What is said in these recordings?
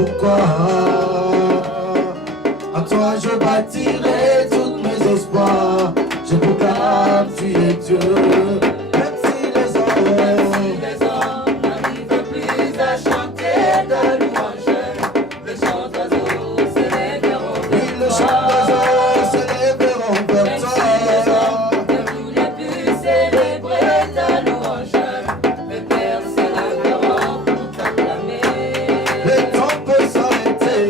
pourquoi à toi je bâtirai tous mes espoirs. Je proclame, tu es Dieu. Même si les hommes n'arrivent plus à chanter ta louange, les chants d'oiseaux s'élèveront vers toi. Oui, les chants d'oiseaux s'élèveront vers toi. Même si les hommes ne voulaient plus célébrer ta louange, mes pères s'élèveront pour t'acclamer. Le temps peut s'arrêter,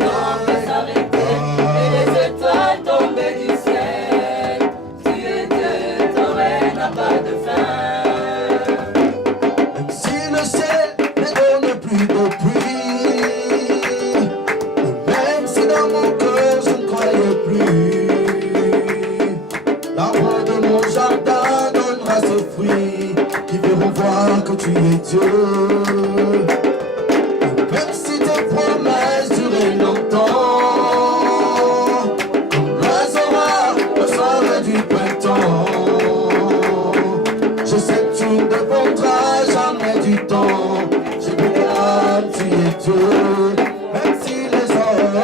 et les étoiles tomber du ciel. Tu es Dieu, ton règne n'a pas de fin. Même si le ciel ne donne plus de pluie, même si dans mon cœur je ne croyais plus, l'arbre de mon jardin donnera ses fruits qui feront voir que tu es Dieu. Même si tes promesses duraient longtemps, comme l'oiseau rare au soir du printemps, je sais que tu ne dépendras jamais du temps. Je proclame, tu es Dieu. Même si les hommes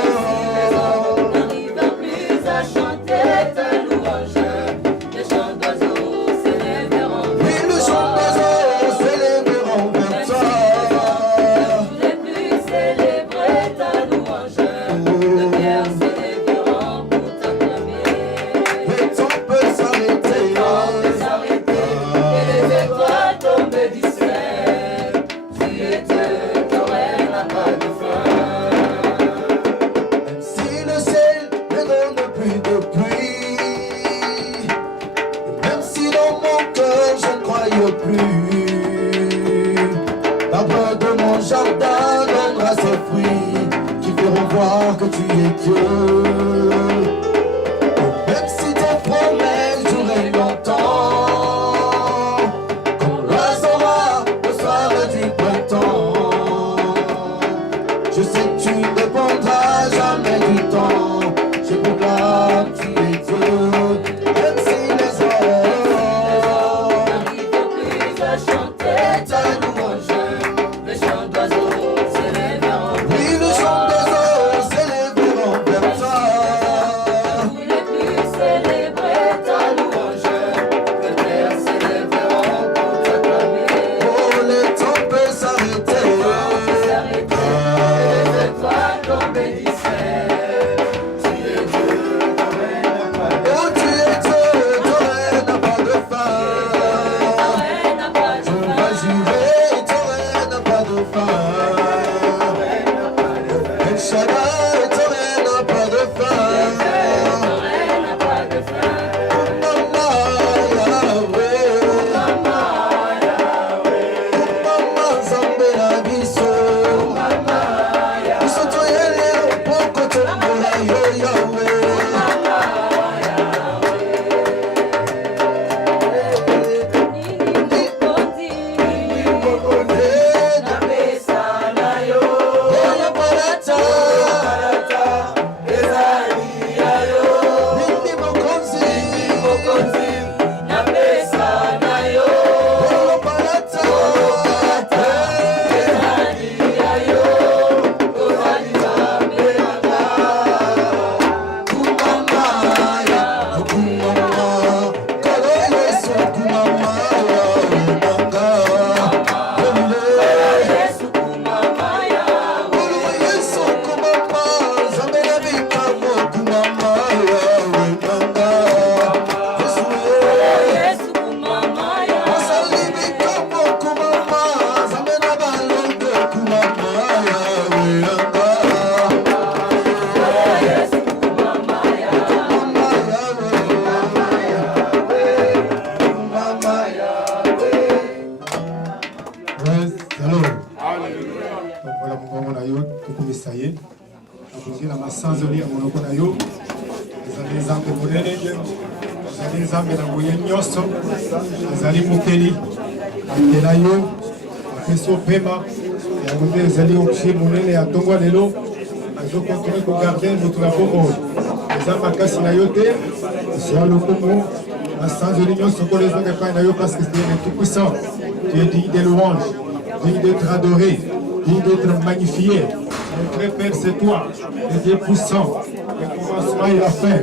n'arrivent plus à chanter ta louange, les chants d'oiseaux s'élèveront vers toi. Oui, les chants d'oiseaux s'élèveront vers toi. Ne voulais plus célébrer ta louange, les pierres s'élèveront pour t'acclamer. Le temps peut s'arrêter, et les étoiles tomber du ciel. Tu es Dieu, ton règne n'a pas de fin. Même si le ciel ne donne plus de pluie, même si dans mon cœur je ne croyais plus, l'arbre de mon jardin donnera ses fruits qui feront voir que tu es Dieu. Même si tes promesses duraient longtemps, comme l'oiseau rare au soir du printemps, je sais que tu ne dépendras jamais du temps. Je proclame, tu es Dieu. Même si les hommes n'arrivent plus à chanter ta louange, les chants d'oiseaux s'élèveront. Oui, les chants d'oiseaux s'élèveront vers toi. Ne voulais plus célébrer ta louange, les terres s'élèveront pour t'acclamer. Oh, le temps peut s'arrêter, et les étoiles tomber du ciel. Tu es Dieu, ton règne n'a pas de fin. Oh, tu es Dieu, ton règne n'a pas de fin. Je vais jurer, ton règne n'a pas de fin. El Shaddai, ton règne n'a pas de fin. Mama Yahweh, Mama Zambe na biso, biso toyele opoko tombola yo Yahweh. Oya barata, Nini mokonzi, Oya barata, Kumamaya, Kumama, Karo Yesu Kumamaya, Manga, Yesu Kumamaya, Ulu Yesu Kumama, Zamela Bikamo Kumamaya, Manga, Yesu Wasali Bikamo Kumama, Zamela Balonde Kumamaya, Manga, Praise the Lord. Voilà mon na yo tukumisa ye. Akungira masanzoli ya monoko na yo. Ezali nzambe monene, ezali nzambe na boye nyonso, ezali mokeli akela yo apesi opema yango nde ezali objet monene ya ntongo ya lelo azokontinue kogarde moto na bongo eza makasi na yo te esia lokumu masanzoli nyonso kolo ezonga epai na yo parce que c'est le tout puissant. Tu es digne de louange, digne d'être adoré, digne d'être magnifié. Notre Père, c'est toi, le Dieu puissant, le commencement et la fin.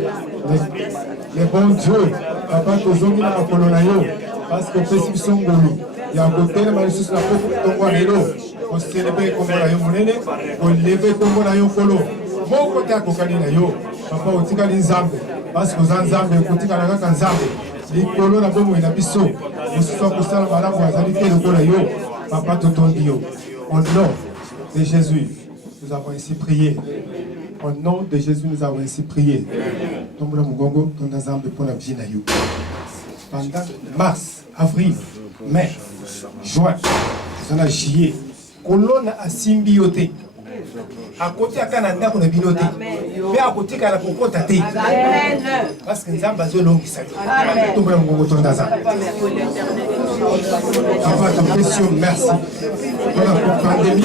Les bons dieux, papa, tozongi na makolo na yo, parce que opesi biso ngolu ya kotelema lisusu na popo tongo lelo koselebe kombo na yo monene, kolebe kombo na yo nkolo moko te akokani na yo. Papa, otikali nzambe, parce que oza nzambe, okotikala kaka nzambe likolo na bomoi na biso mosusu akosala malamu azali te lokola yo. Papa, totondi yo. Au nom de Jésus, nous avons ainsi prié. Au nom de Jésus, nous avons ainsi prié. Pendant mars, avril, mai, juin, nous avons juillet. Colonne à symbioté. À côté à Canada, on a binoté. Mais à côté à la cocotte à thé. Parce que nous avons besoin de longue histoire. Tout le monde est dans ça. Merci. Pour la pandémie.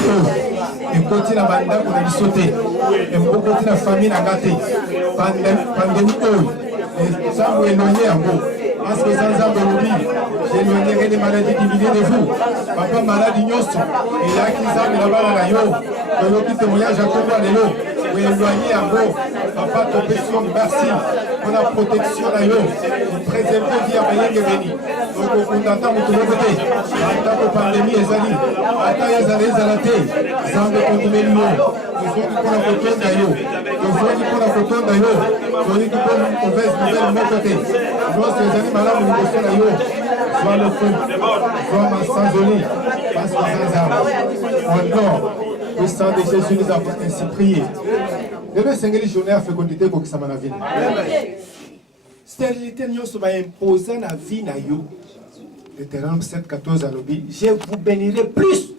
Et côté la bande, on a sauté. Et beaucoup de la famille a gâté. Pandémie. Et ça, vous éloignez en gros. Parce que sans Zambolobie, j'ai éloigné des maladies divinées de vous. Papa malade ignoce. Et là, qui s'en est là-bas à la yo. Que l'eau qui témoignage à Congo à l'élo. Vous éloignez en gros. Papa, ton pétion, merci pour la protection à yo. Vous préservez vie à rien que béni. Donc, on attend de tout le côté. En tant que pandémie, les amis. Attends, les années à la tête. Zambe continuer le mot. Nous sommes pour la photo d'ailleurs. Nous sommes pour la photo d'ailleurs. Nous sommes pour une mauvaise nouvelle de mon côté. Lorsque les animaux malades nous sont d'ailleurs, soit le feu, soit ma sansonie, parce que sans armes. Encore, au sang de Jésus, nous avons ainsi prié. Le Seigneur, les journées à fécondité pour que ça m'en vienne. Stérilité, nous sommes imposés la vie na yo. Deutéronome 7:14 à l'obéi. Je vous bénirai plus.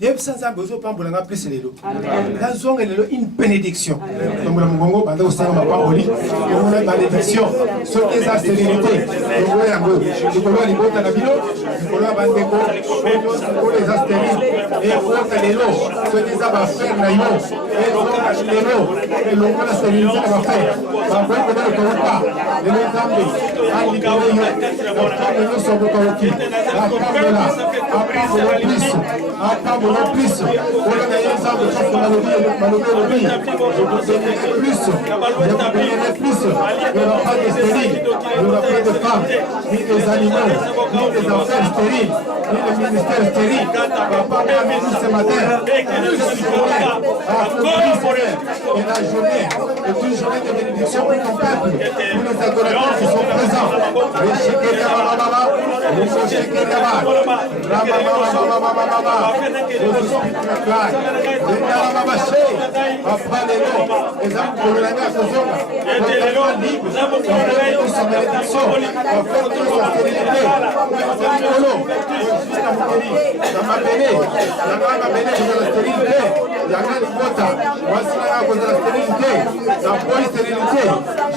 Il y a sans besoin de plus les lots. Dans une bénédiction. Comme le Mongo, pendant que ma parole, une malédiction. Ce qui est la stérilité. Le Colo Libo, la Bilo, le Colo Bandeko, les astériles, et les lots. Ce qui est à faire, les lots, et l'on va la stérilité à faire. Ma voix ne le pas. Les lots à libérer, la femme de nous sont beaucoup. La femme de là, à part de plus, à part de plus, on a gagné ça de faire que Malobé, je vous donnerai plus, je vous donnerai plus. Il n'y aura pas de stérile, il n'y aura pas de femmes, ni des animaux, ni des affaires stériles, ni le ministère stérile. Papa m'a mis nous ce matin, je suis journée, et la journée est une journée de bénédiction pour ton peuple, pour les adorateurs qui sont présents.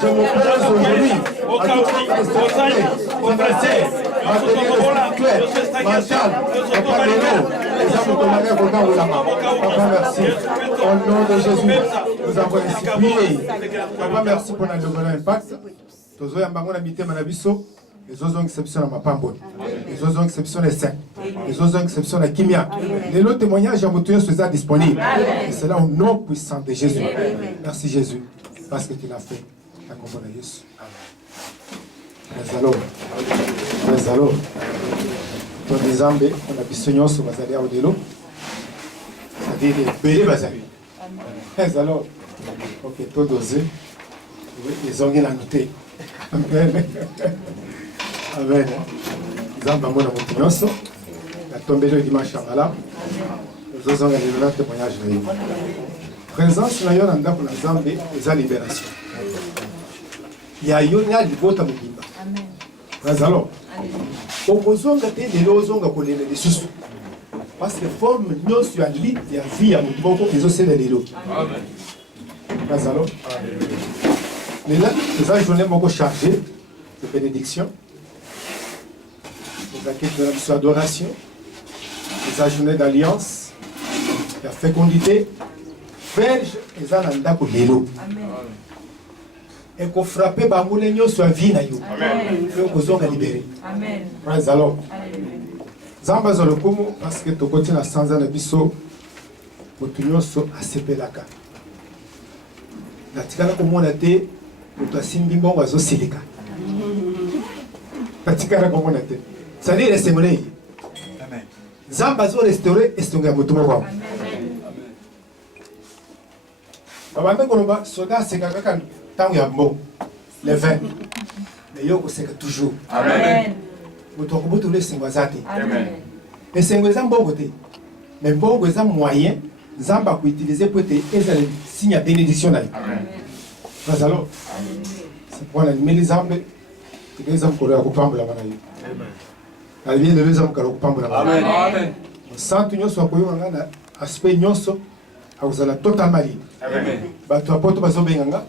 Je me pose aujourd'hui à toute la spirituelle, mental, papa de l'eau, les âmes de la rêve au temps où la main. Papa, merci. Au nom de Jésus, nous avons ainsi prié. Papa, merci pour notre impact. Tous les gens qui ont été les autres exceptions à ma pambone, les autres exceptions les saints, les autres exceptions la kimia. Les autres témoignages à montrer sont disponibles. Et c'est là au nom puissant de Jésus. Merci Jésus, parce que tu l'as fait. La combo de Jésus. Les alors. Dans les ambes, on a besoin sur Bazali à Odelo. C'est-à-dire les bébés Bazali. Les alors. Ok, tout dosé. Les organes à noter. Amen. Amen. Zamba mona mutinyoso. La tombée le dimanche à Mala. Nous avons un témoignage. Présence na yo na ndako na Zambe eza libération. Ya yo nya libota mukimba. Amen. Bazalo. Okozonga te de lozonga kolele lisusu. Parce que forme nyonso ya lit ya vie ya mutu boko ezosela lelo. Amen. Bazalo. Amen. Mais là, c'est une journée beaucoup chargée de bénédiction. Nous accueillons de adoration. C'est une journée d'alliance, de fécondité. Verge et Zananda pour l'élo. Et qu'on frappe par Moulenio sur la vie. Amen. Et qu'on soit libéré. Amen. Praise alors. Zamba Zolokumu, parce que tu continues à sans un épisode. moto nyonso asepelaka natikala komona te moto asimbi mbongo azosilika natikala komona te c'est-à-dire esengole ye nzambe azorestaure estongo ya moto moko babanda koloba soda aseka kaka ntango ya mbongo le 20 mais yo koseka toujours moto akobotoli esengo aza te esengo eza mbongo te mais mbongo eza moyen nzambe akoutilize po ete ezala signe ya bénédiction na ye bazalo c'est wana limeli nzambe tika eza mokolo ya kopambolama na ye alibi lelo eza mokolo ya kopambolama mosantu nyonso akoyoka nga na aspect nyonso akozala totalement libre bato ya poto bazobenga nga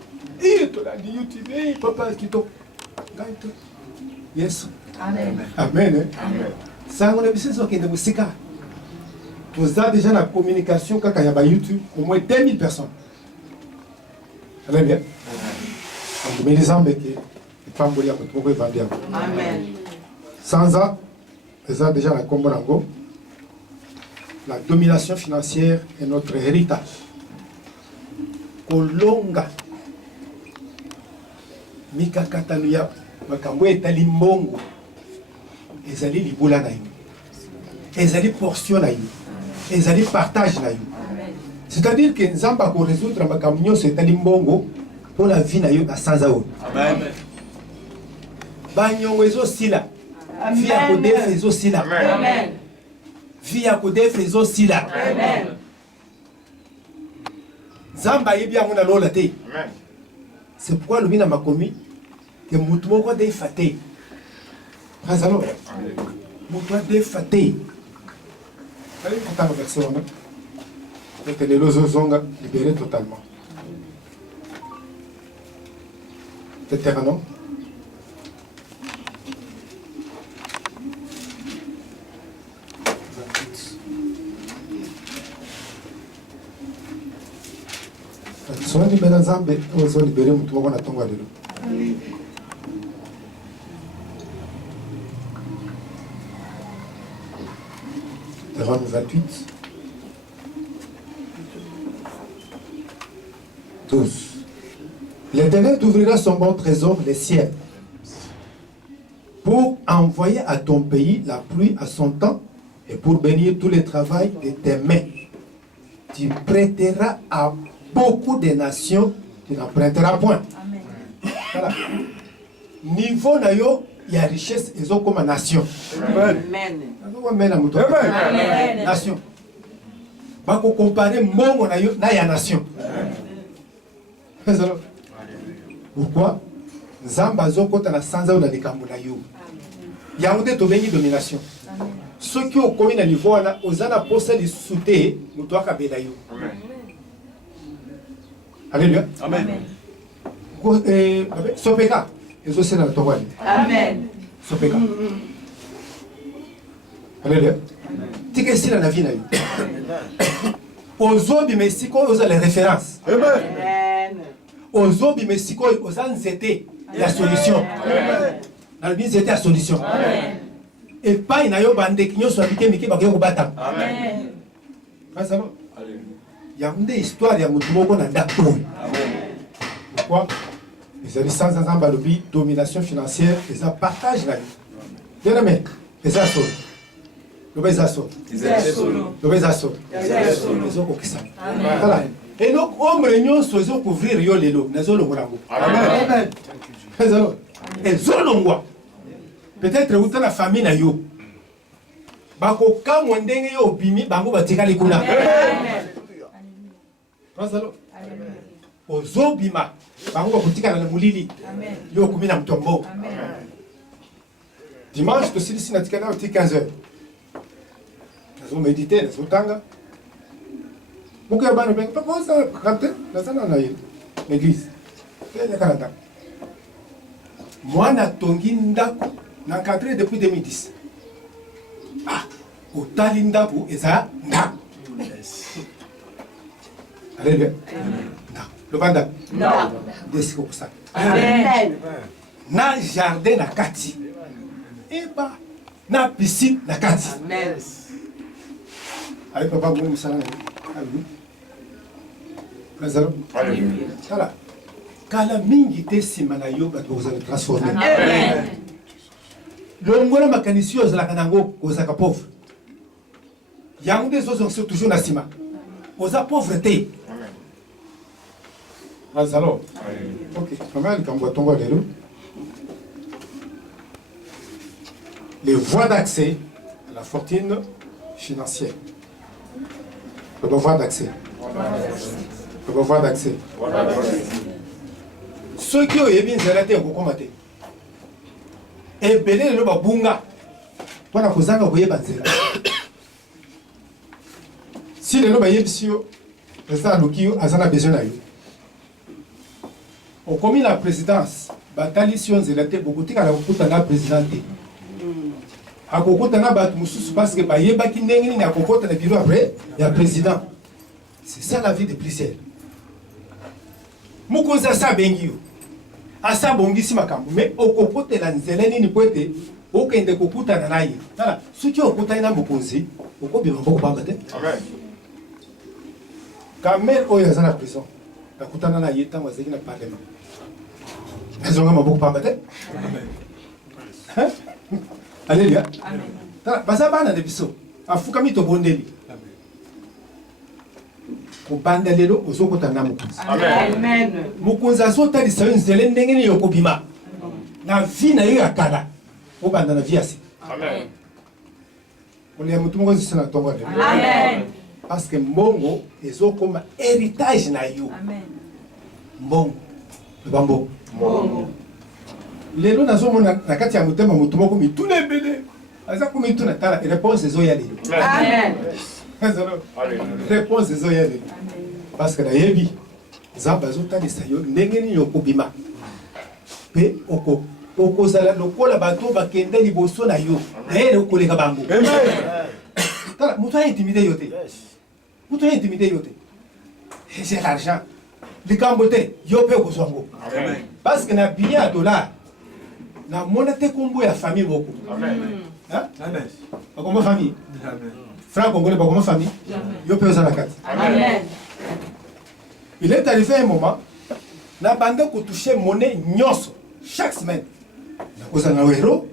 tolandi youtube papa kitoko ngai to yesu amen sango na biso ezokende mosika toza déjà na communication kaka ya ba YouTube au moins 2000 personnes. Allez bien. Donc mais les hommes qui font ya moto ko vendre. Amen. Sans ça, ça déjà la combo nango. La domination financière est notre héritage. Kolonga Mika Kataluya makambo etali mbongo ezali libula na yo. Ezali portion na yo. Ezali partage na yo. C'est-à-dire que nzamba ko résoudre makambo nyonso etali mbongo pour la vie na yo na sanza o. Amen. Banyongo ezosila. Via kodef ezosila. Amen. Via kodef ezosila. Amen. Zamba yebi yango na lola te. Amen. C'est pourquoi le bina makomi que mutu moko de faté. Razalo. Mutu de faté. Allez, on le verset on a. Et les lozozonga libérés totalement. Deutéronome. Sono libera Nzambe, ozo libere mutu moko na tongo lelo. Deutéronome 28. 12. L'Éternel t'ouvrira son bon trésor, les ciels, pour envoyer à ton pays la pluie à son temps et pour bénir tous les travaux de tes mains. Tu prêteras à beaucoup de nations, tu n'emprunteras point. Amen. Voilà. Niveau na yo, il y a richesse, ils ont comme nation. Amen. Amen. Nation. Bako comparer mongo na yo na ya nation. Amen. Pourquoi? Nzamba zokota na sanza ou na likambo na yo. Yaoude to bengi domination. Ceux qui ont commis na niveau na ozana posa li souté, muto akabela yo. Amen. Alléluia. Amen. Sopeka. Ils aussi dans le Torah. Amen. Sopeka. Alléluia. Tu qu'est-ce dans la vie là? Aux autres Mexico, aux les références. Amen. Aux autres Mexico, aux c'était la solution. Amen. Dans le bien c'était la solution. Amen. Et pas une ayo bande qui nous soit habité mais qui va battre. Amen. Ça va. Il y a une histoire, il y a un mot na dato. Pourquoi? Les amis sans ensemble lobby, domination financière, et ça partage la vie. Bien aimé, et ça sort. Le baiser sort. Le baiser sort. Les autres qui ça. Voilà. Et donc, on réunion sur les autres couvrir yo lelo, les autres l'ongo. Amen. Les autres. Et zolo l'ongo. Peut-être où t'as la famille na yo. Bako kamwe ndenge yo bimi, bango batika likuna. Amen. Ozobima bango kutika na mulili yo kumina mtombo. Dimanche to silisi na tikana oti 15h. Nazo méditer nazo tanga. Beaucoup ya bana benga papa ça rentrer na sana na l'église. Fais kalanda. Moi na tongi ndako na cadre depuis 2010. Ah, otali ndako eza ndako. Alléluia. Le banda. Non. Desiko kusaka. Amen. Na jardin na kati. Eba na piscine na kati. Amen. Allez papa vous me savez. Voilà. Kala mingi te simana yo bato vous allez transformer. Longola makanisio za la kanango kozaka pauvre. Yango des autres sont toujours na sima. Oza pauvreté. Alors. OK. Comment il cambo tongo lelo? Les voies d'accès à la fortune financière. Les voies d'accès. Les voies d'accès. Ceux qui ont bien zélaté au comité. Et belé le babunga. Voilà que zanga voyez banzela. Si le loba yebisio, ça lokio azana besoin na yo. Au commis la présidence, batali si on zélaté beaucoup tika la kokutana présidente. Akokutana bat mususu parce que ba yebaki ndenge ni akokota na bureau après, il y a président. C'est ça la vie de plusieurs. Mukoza sa bengio. Asa bongisi makambo mais okokotela nzela nini poete okende kokutana naye. Tala, soki okutana na mokonzi, okobima mboko pamba te. Amen. Kamel oyo aza na prison. Nakutana na ye tango azeki na parlement. Azonga maboko pamba te. Amen. Alléluia. Amen. Tala, baza bana de biso. Afukami to bondeli. Kubanda lelo ozokotana mokonzi. Amen. Mokonzi azotalisa yo nzela ndenge nini yokobima na vie na yo ya kala obanda na vie ya sika. Amen. Olia mutu moko zisana tongo lelo. Amen. Parce que mbongo ezokoma héritage na yo. Amen. Mbongo bambo. Mbongo. Lelo nazomona na kati ya mutema mutu moko mituna ebele. Aza kumituna tala réponse ezoya lelo. Amen. Réponse est zoyale. Parce que nayebi zamba zotalisa yo ndenge nini okobima. Pe okozala lokola bato bakende liboso na yo. Naye okoleka bango. Amen. Tala mutu a intimidé yo te. Mutu a intimidé yo te. J'ai l'argent. Likambo te yo pe okozwango. Amen. Parce que na billet à dollar na mona te kombo ya famille moko. Amen. Hein? Amen. Kombo famille. Amen. Franck Congolais, pas comme famille. Yo peux la carte. Amen. Il est arrivé un moment, na bande ko toucher monnaie nyos chaque semaine. Na koza na euro,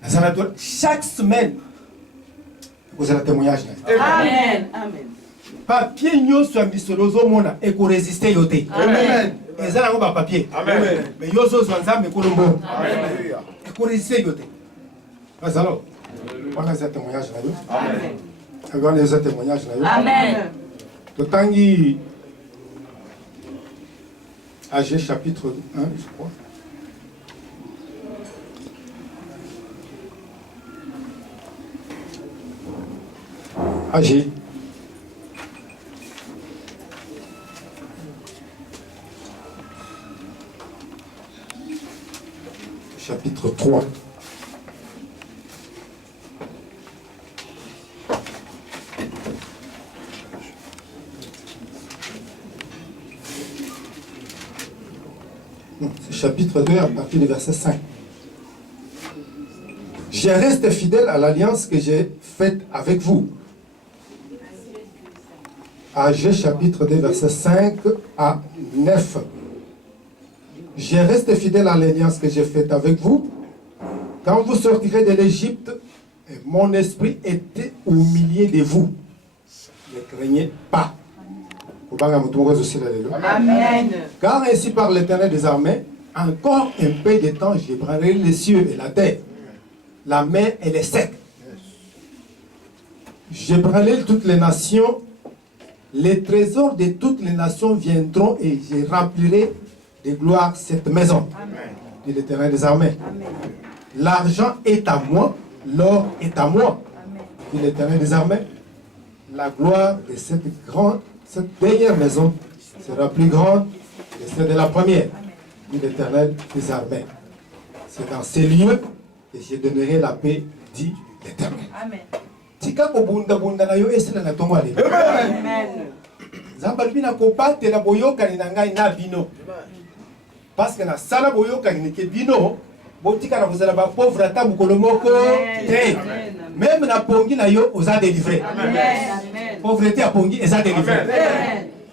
na sanatoire chaque semaine. Koza na témoignage. Amen. Amen. Papier nyos sur misolozo mona et ko résister yote. Amen. Ezana ngo ba papier. Amen. Mais yo zo zwanza me kolombo. Amen. Et ko résister yote. Vas alors. On a ce témoignage là. Amen. Avant les témoignages là. Amen. Totangi AG chapitre 1, je crois. AG. Chapitre 3. Chapitre 2 à partir du verset 5. Je reste fidèle à l'alliance que j'ai faite avec vous. AG chapitre 2 verset 5 à 9. Je reste fidèle à l'alliance que j'ai faite avec vous. Quand vous sortirez de l'Égypte, mon esprit était au milieu de vous. Ne craignez pas. Amen. Car ainsi par l'Éternel des armées, encore un peu de temps, j'ébranlerai les cieux et la terre, la mer et les secs. J'ébranlerai toutes les nations, les trésors de toutes les nations viendront et je remplirai de gloire cette maison. Dit l'Éternel des armées. L'argent est à moi, l'or est à moi. Dit l'Éternel des armées. La gloire de cette dernière maison sera plus grande que celle de la première. Dit l'Éternel des armées. C'est dans ces lieux que je donnerai la paix, dit l'Éternel. Amen. Tika kobunda bunda na yo esela na tongo ale. Amen. Zamba bina kopate la boyoka ni ngai na bino. Parce que na sala boyoka ni ke bino, botika na kozala ba pauvre ata mukolo moko te. Même na pongi na yo, osa délivré. Pauvreté à pongi, osa délivré.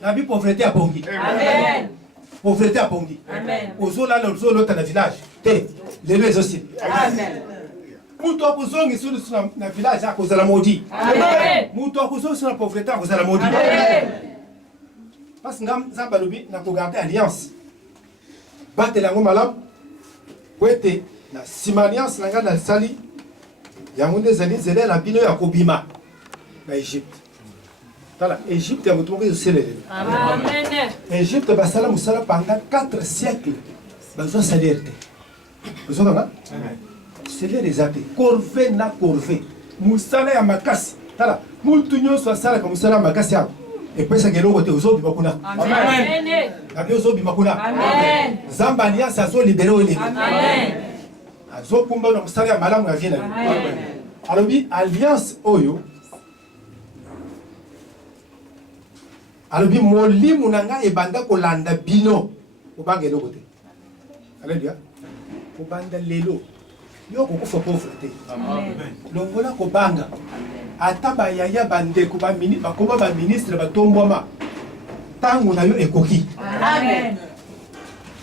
La vie pauvreté à pongi. Pauvreté à pongi. Ozo là, ozo l'autre dans le village. Les deux aussi. Amen. Mouto akuzongi sulu na village à cause de la maudit. Amen. Mouto akuzongi sur la pauvreté à cause de la maudit. Amen. Parce que nous avons gardé alliance. Battre la malam. Pour être na simaliance na ngana sali. Yamunde zali zele la bino ya kobima na Égypte. Tala Égypte ya mutu moko selele. Amen. Égypte basala musala pendant 4 siècles. Bazo salaire. Bazo kana? Amen. Salaire ezate. Corvée na corvée. Musala ya makasi. Tala mutu nyonso asala ka musala makasi ya. Et puis ça gelo kote ozo bimakuna. Amen. Kabi ozo bimakuna. Amen. Zamba alliance azo libérer o libérer. Amen. Azo kumba na musala ya malamu ya vina. Amen. Alors bi alliance oyo. Alors bi molimu nanga ebanda kolanda bino obanga eloko te. Alléluia. Obanda lelo. Yo kokufa pauvreté. Amen. Longola kobanga. Ataba yaya bandeko ba mini bakoba ba ministre batombwama. Tango na yo ekoki. Amen.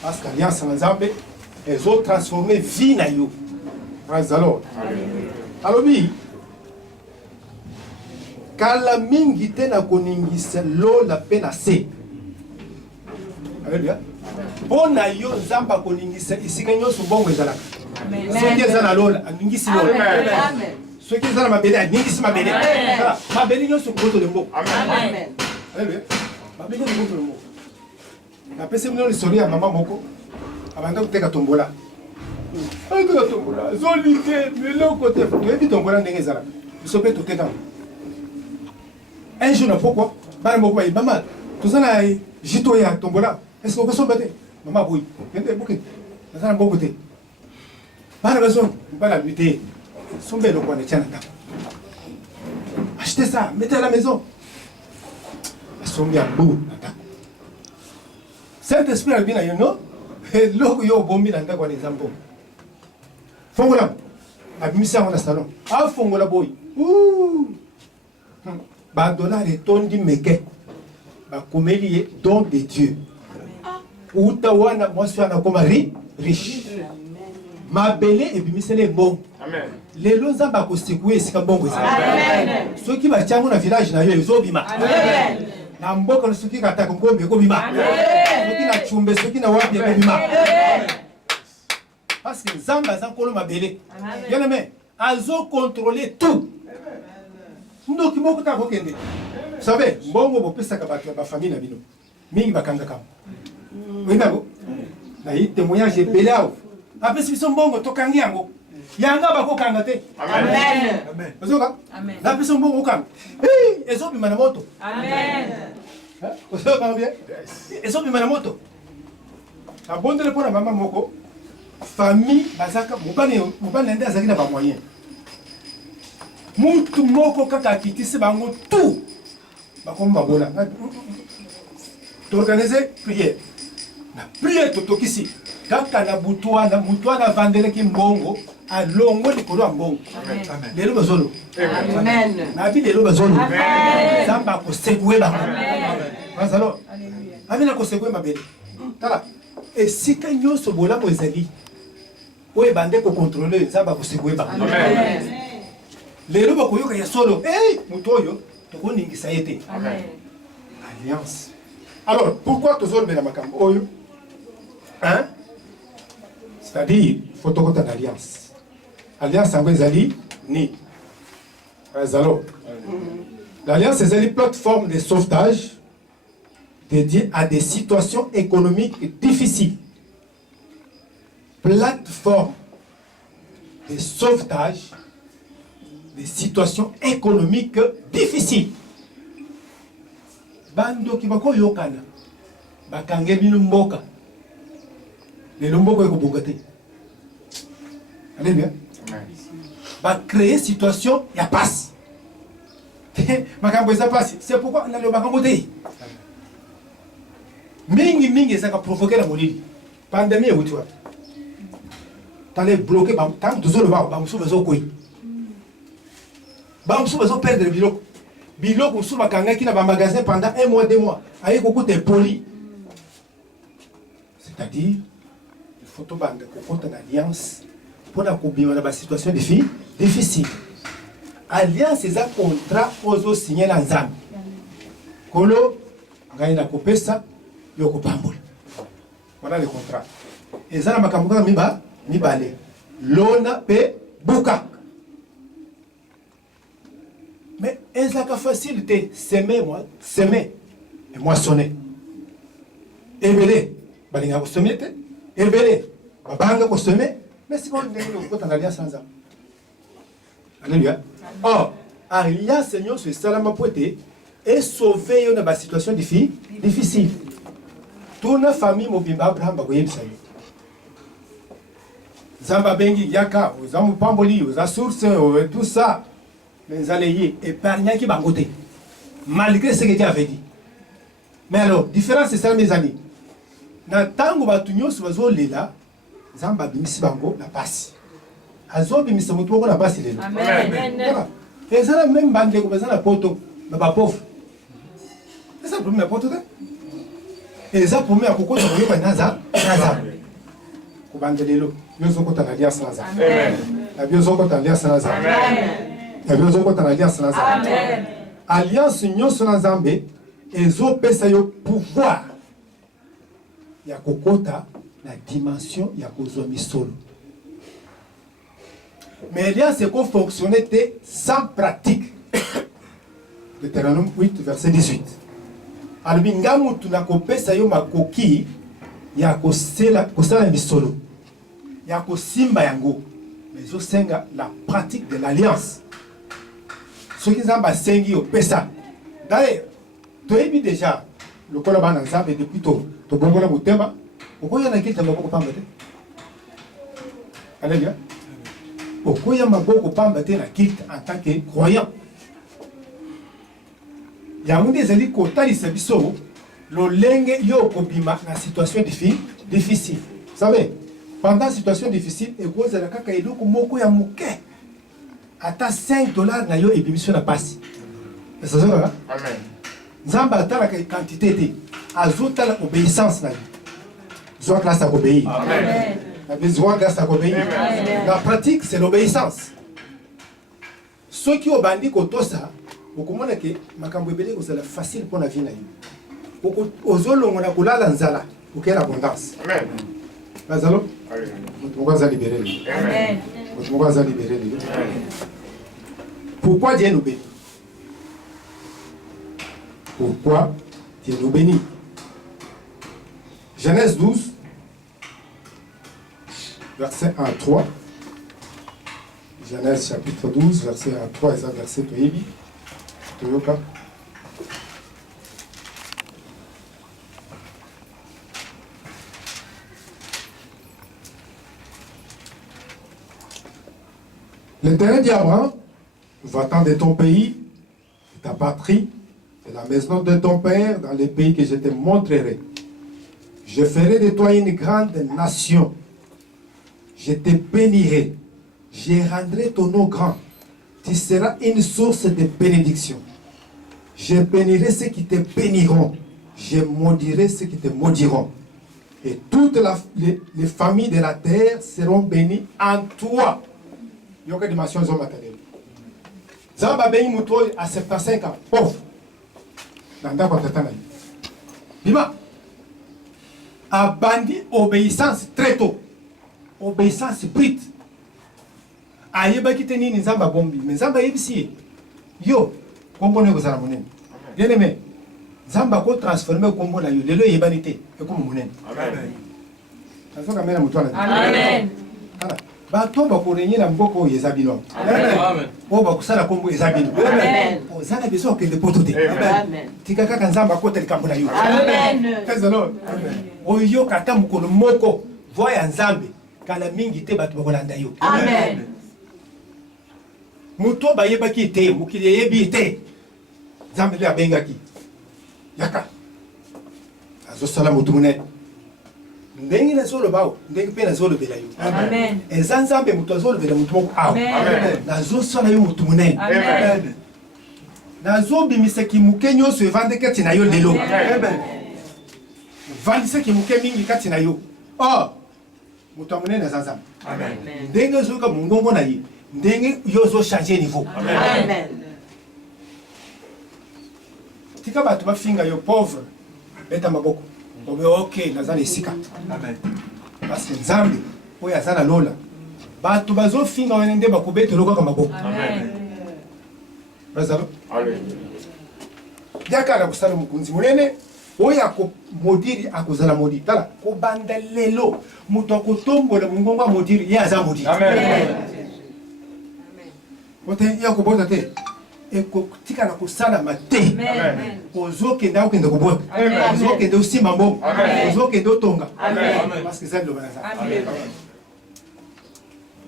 Parce qu'alliance na Nzambe ezo transformer vie na yo. Alors. Alors bi kala mingi te na koningisa lola pe na se. Alléluia. Bona yo Nzamba koningisa isika nyonso bongo ezalaka. Amen. Soki ezana lola aningisi lola. Amen. Soki ezana mabele aningisi mabele. Kala mabele nyonso koto lembo. Amen. Alléluia. Mabele nyonso koto lembo. Na pese mino lisori ya mama moko abanga kuteka tombola. Anga tombola zolite melo kote yebi tombola ndenge ezalaka. Bisope toteka. Un jour, pourquoi? Maman, tout ça, j'ai tout à tombola. Est-ce qu'on peut s'embêter? Maman, oui. Il y a beaucoup. Ça a beaucoup de. Pas de raison, pas la lutter. Son bel au coin de Tianata. Achetez ça, mettez à la maison. Son bien beau. Saint-Esprit a bien à non? Et l'eau yo bombi dans ta coin des ampons. Fongola. A mis ça dans le salon. Ah, Fongola boy. Ouh. Badona les tondi meke ba komeli don de Dieu. Utawana moi suis na koma riche. Mabele et bimisele bon. Amen. Les lonza ba ko sekoué sika bongo ça. Amen. Ceux qui ba tiango na village na yo ezobima. Amen. Na mboka no suki kata ko ngombe ko bima. Amen. Ceux qui na chumbe ceux qui na wapi ko bima. Amen. Parce que Zamba za kolo mabele. Amen. Bien aimé, azo contrôler tout. Vous savez, mbongo bopesaka bato ya famille na bino. Mingi bakanga kama. Oui babo. Na yi témoignage ebele awo. Apesi biso mbongo tokangi yango. Yanga bakokanga te. Amen. Amen. Ozoka? Amen. Na biso mbongo okanga. Ezo bima na moto. Amen. Ozoka bien? Ezo bima na moto. Abondele pona mama moko. Famille bazaka mobane nde azaki na ba moyen. Mutu moko kaka kitisi bango tout bakoma bola t'organiser prière na prière totokisi kaka na mutuana vandele ki mbongo alongo likolo mbongo. Amen. Lelo bazolo. Amen. Na bi lelo bazolo. Amen. Zamba ko sekwe ba. Amen. Bazalo. Amina ko sekwe mabele. Tala esika nyonso bola mo ezali oye bande ko contrôler zamba ko sekwe ba. Amen. Les gens qui sont solo, mutoyo, tu connais qui ça a été. Alliance. Alors, pourquoi tu as besoin de hein? C'est-à-dire, il faut que tu aies une alliance. Alliance, c'est ni. L'alliance, c'est une plateforme de sauvetage dédiée à des situations économiques difficiles. Plateforme de sauvetage des situations économiques difficiles. Bando ki bako yokana bakange bino mboka le mboka ko bongate. Alléluia. Va créer situation ya passe. Makambo eza passe. C'est pourquoi na le makambo te. Mingi ça va provoquer la molili. Pandémie ou tu vois. T'allais bloquer tant toujours le ba musu bezo koi. Bamsou va perdre le biloko. Biloko sous ma kanga qui n'a pas magasin pendant 1 mois, 2 mois. Avec beaucoup de poli. C'est-à-dire, il faut que tu une alliance pour la situation difficile. Alliance, c'est un contrat aux signé dans Zam. Kolo, gagne la copessa, yoko pambola. Voilà le contrat. Et ça, ma campagne mi balé. Lona pe buka. Mais est-ce que facilité semer et moissonner. Ebele, balinga ko semer te. Ebele, babanga ko semer. Mais c'est bon, on est en alliance sans ça. Alléluia. Or, alliance Seigneur sur salama poete et sauver dans une situation difficile. Toute la famille mobimba Abraham bakoye bisayo. Zamba bengi yaka, ozamu pamboli, oza source, tout ça. Les alliés épargnants qui bangoté. Malgré ce que Dieu avait dit. Mais alors, différence c'est ça mes amis. Na tango batunyo sozo lela, zamba bimisi bango la passe. Azo bimisi mutu ko la passe lela. Amen. Et ça même bande ko bazana poto, na ba pauvre. C'est ça le premier poto là. Et ça pour moi akoko to ko naza. Ko bande lelo, yo zoko ta alliance naza. Amen. La bio zoko ta alliance naza. Amen. Amen. Alliance union sur Nzambe ezo pesa yo pouvoir ya kokota la dimension ya kozwa misolo. Mais alliance c'est qu'on fonctionnait sans pratique. Deutéronome 8 verset 18. Alobi ngamu tunakopesa yo makoki ya kosala misolo. Ya kosimba yango. Mais zo senga la pratique de l'alliance. Ce qui sont sengi au pesa. D'ailleurs, tu as vu déjà le colaban ensemble depuis tout. Tu as bon la moutemba. Pourquoi il y en a qui t'ont beaucoup pambate? Alléluia. Pourquoi il y en a beaucoup pambate na quitte en tant que croyant? Il y a un des alliés qui ont dit que le lingue yo kobima na situation difficile. Vous savez, pendant situation difficile, et vous avez kaka eloko moko ya muke. Ata $5 na yo ebimission na passe. C'est ça là? Amen. Nzamba ata la quantité te. Azota la obéissance na yo. Besoin grâce à obéir. Amen. La besoin grâce à obéir. Amen. La pratique c'est l'obéissance. Ceux qui ont bandi koto ça, beaucoup mona ke makambo ebele ko c'est facile pour la vie na yo. Beaucoup ozolongo na kulala nzala, pour quelle abondance. Amen. Bazalo? Amen. Mutu za libérer. Amen. Mutu za libérer. Amen. Pourquoi Dieu nous bénit? Pourquoi Dieu nous bénit? Genèse 12, verset 1 à 3. Genèse chapitre 12, verset 1 à 3, et ça verset Toyebi. Toyoka. L'Éternel dit à Abraham, va-t'en de ton pays, de ta patrie, de la maison de ton père, dans les pays que je te montrerai. Je ferai de toi une grande nation. Je te bénirai. Je rendrai ton nom grand. Tu seras une source de bénédiction. Je bénirai ceux qui te béniront. Je maudirai ceux qui te maudiront. Et toutes les familles de la terre seront bénies en toi. Il y a une dimension de matériel. Zamba béni muto à 75 ans, pauvre. Nanda kwa tatana. Bima. Abandi obéissance très tôt. Obéissance brute. Ayeba kiteni ni Zamba bombi. Mais Zamba yebisi. Yo, kombo ne kozala monene. Bien aimé. Zamba ko transformer kombo na yo. Lelo yebanité. Et comme monene. Amen. Azoka mena muto na. Amen. Bato bakorenye na mboko yezabino. Amen. O bakusala kombo yezabino. Amen. O zana beso ke de potote. Amen. Tika kaka nzamba ko tel kambo na yo. Amen. Praise the Lord. Amen. O yo kata mukolo moko voya nzambe kala mingi te bato bakolanda yo. Amen. Muto bayebaki te, mukili yebi te. Nzambe le abengaki. Yaka. Azo sala mutumune. ndenge nazoloba ndenge mpe nazolobela yo eza nzambe moto azolobela moto moko awa nazosala yo motu monene nazobimisaki moke nyonso evande kati na yo lelo vandisaki moke mingi kati na yo moto ya monene aza nzambe ndenge ozoyoka mongongo na ye ndenge yo ozochange niveau tika bato bafinga yo pauvre beta maboko obe ok naza na esika parce que nzambe oyo aza na lola bato bazofinga wana nde bakobetela kaka maboko bazalo yaka na kosala mokonzi monene oyo akomodiri akozala modiri tala kobanda lelo moto akotombola mongongo ya modiri ye aza modiri ote ya kobota te ekotika na kosalama te ozokende akokende kobota ozokende osimba mbongo ozokende otonga parce que eza liloba na nzambe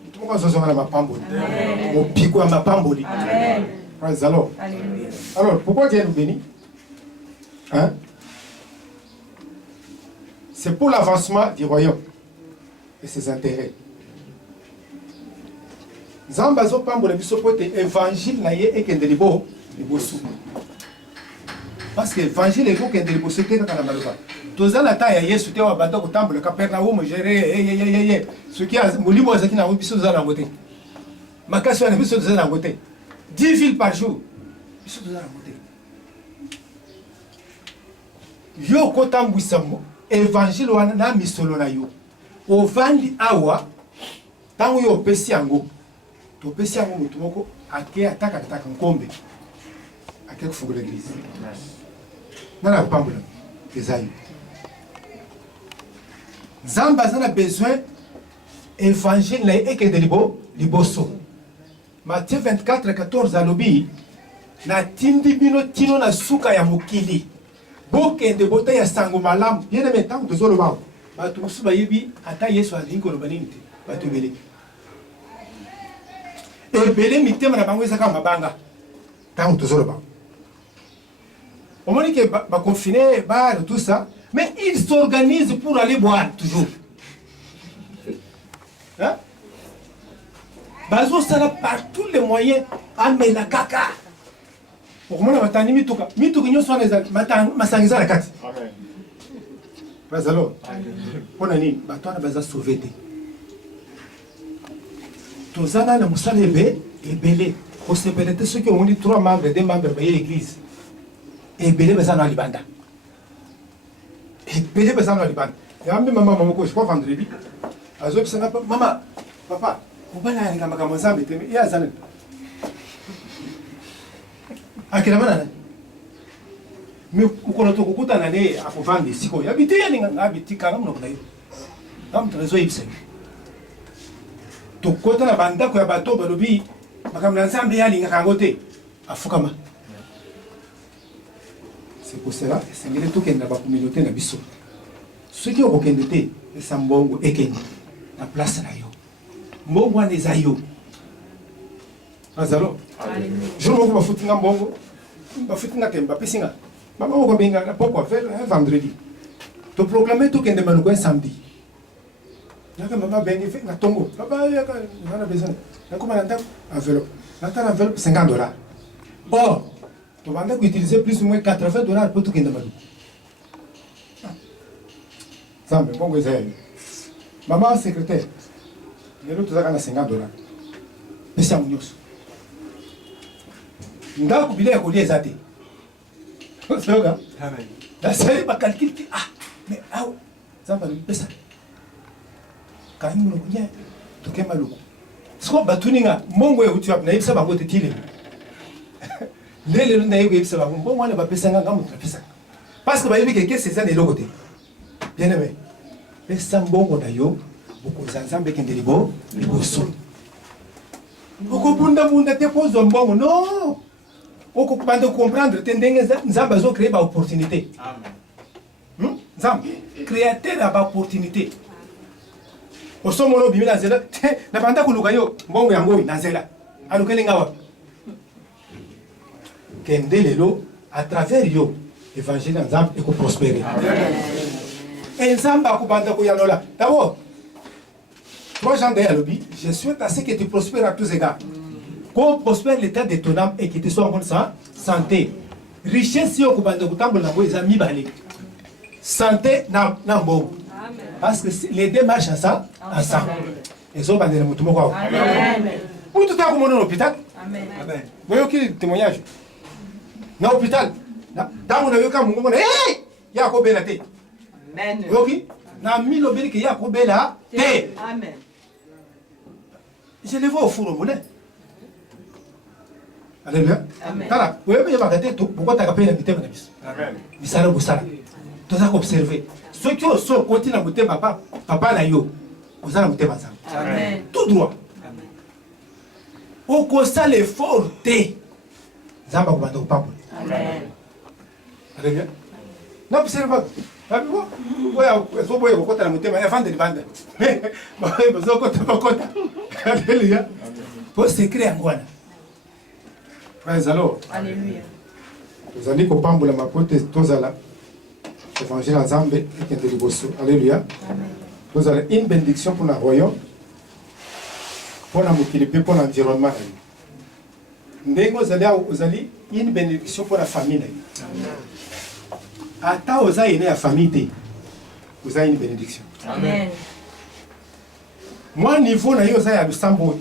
moto moko azozonga na mapamboli mopiko ya mapamboli alors pourquoi Dieu nous bénit hein? C'est pour l'avancement du royaume et ses intérêts. Nzambe azopambola biso po ete évangile na ye ekende liboso parce que évangile ekokende liboso te kaka na maloba toza na ta ya yesu te oyo banda kotambola Capernaum gere soki molimo azalaki nango biso toza nango te makasi wana biso toza nango te 10 villes par jour biso toza nango te yo kotambwisa évangile wana na misolo na yo ovandi awa ntango yo opesi yango topesi yango motu moko ake atakataka nkombe ake kofungola eglise nana kopambola eza yo nzambe aza na besoin évangile na ye ekende liboso Matthieu 24:14 alobi natindi bino tino na suka ya mokili bokende bota ya sango malamu bien aimé ntango tozoloba bato mosusu bayebi ata yesu alingi koloba nini te bato ebele ebele mitema na bango ezaka mabanga ntango tozoloba omoni ke baconfine bar tout ça mais ils s'organisent pour aller boire toujours hein? Bazosala par tous les moyens amena kaka okomona batandi mituka nyonso wana eza masanga eza na kati bazalo mpona nini bato wana baza sauve te toza na mosala ebele kosepele te soki omoni 3 membres 2 membres baye église ebele baza na libanda ebele baza na libanda yambi mama moko je crois vendredi azobisanga mama papa obana alinga makambo nzambe te ye azana akela mana mokolo tokokutana ne akovanda esika oyo abi te yalinga ngabitikanga monoko na yo amoto nazoyebisa yo tokota na bandako ya bato balobi makambo na nzambe ye alingaka yango te afukama c'est pour cela esengeli tokende na bacommunauté na biso soki okokende te esa mbongo ekende na place na yo mbongo wana eza yo azalo jour moko bafutinga mbongo bafutinga tembe bapesinga mama moko benga na pokwa vers vendredi toproclame tokende maluko un samedi naka mama bengi na tongo papa yaka nana besoin nakoma na ndako enveloppe natala enveloppe $50 or tobanda koutiliser plus ou moins $80 po tokende maluko zambe mbongo eza yayo mama secrétaire lelo tozaka na $50 pesi yango nyonso ndako bila ya kolia eza te soka nasali bacalcule te mais awa nzambe alipesa kangi monoko nya toke maluku siko batuninga mbongo euti wapi nayebisa bango te ti lelo nde lelo nayebi koyebisa bango mbongo wana bapesanga nga moto napesanga parce que bayebi keke eza na eloko te bien aimé pesa mbongo na yo okozwa nzambe ekende liboso okobundabunda te kozwa mbongo non okobanda comprendre te ndenge nzambe azocrée baopportunité nzambe créateur ya baopportunité osomona obimi na nzela te na banda koluka yo mbongo yango oyo na nzela alukelinga wapi kende lelo à travers yo évangile ya nzambe ekoprospere Ensemble, d'abord, 3 gens derrière lobby, je souhaite à ce que tu prospères à tous égards. Qu'on prospère l'état de ton âme et que tu sois en bonne santé. Richesse, si on les amis, santé, bon. Parce que les deux marchent ensemble. Ils ont bandé le mouton. Amen. Où tout à l'heure, l'hôpital. Amen. Vous voyez qui témoignage? Dans l'hôpital. Dans mon avion, quand on hey! Il y a un peu de thé. Amen. Vous voyez qui? Dans 1000 obélis, il y a un peu de thé. Amen. Je les vois au four au moulin. Alléluia. Amen. Vous voyez, pourquoi tu as payé l'invité? Amen. Il s'arrête au salaire. Tu as observé. Ceux qui sont continuent à goûter papa, na yo, vous allez goûter mazam. Amen. Tout droit. Amen. Au constat l'effort té. Zamba kubanda upambo. Amen. Alléluia. Non, observe pas. Vous voyez, la mutema ya vendre bande. Vous Alléluia. Pour secret angwana. Frères alors. Alléluia. Vous allez kupambo la mapote tozala. Évangile en Zambie et qui est bosso. Alléluia. Vous avez une bénédiction pour le royaume, pour la mokilipe, pour l'environnement. Vous avez une bénédiction pour la famille. Attends, vous avez une famille. Vous avez une bénédiction. Amen. Moi, niveau na yo za Lusambo,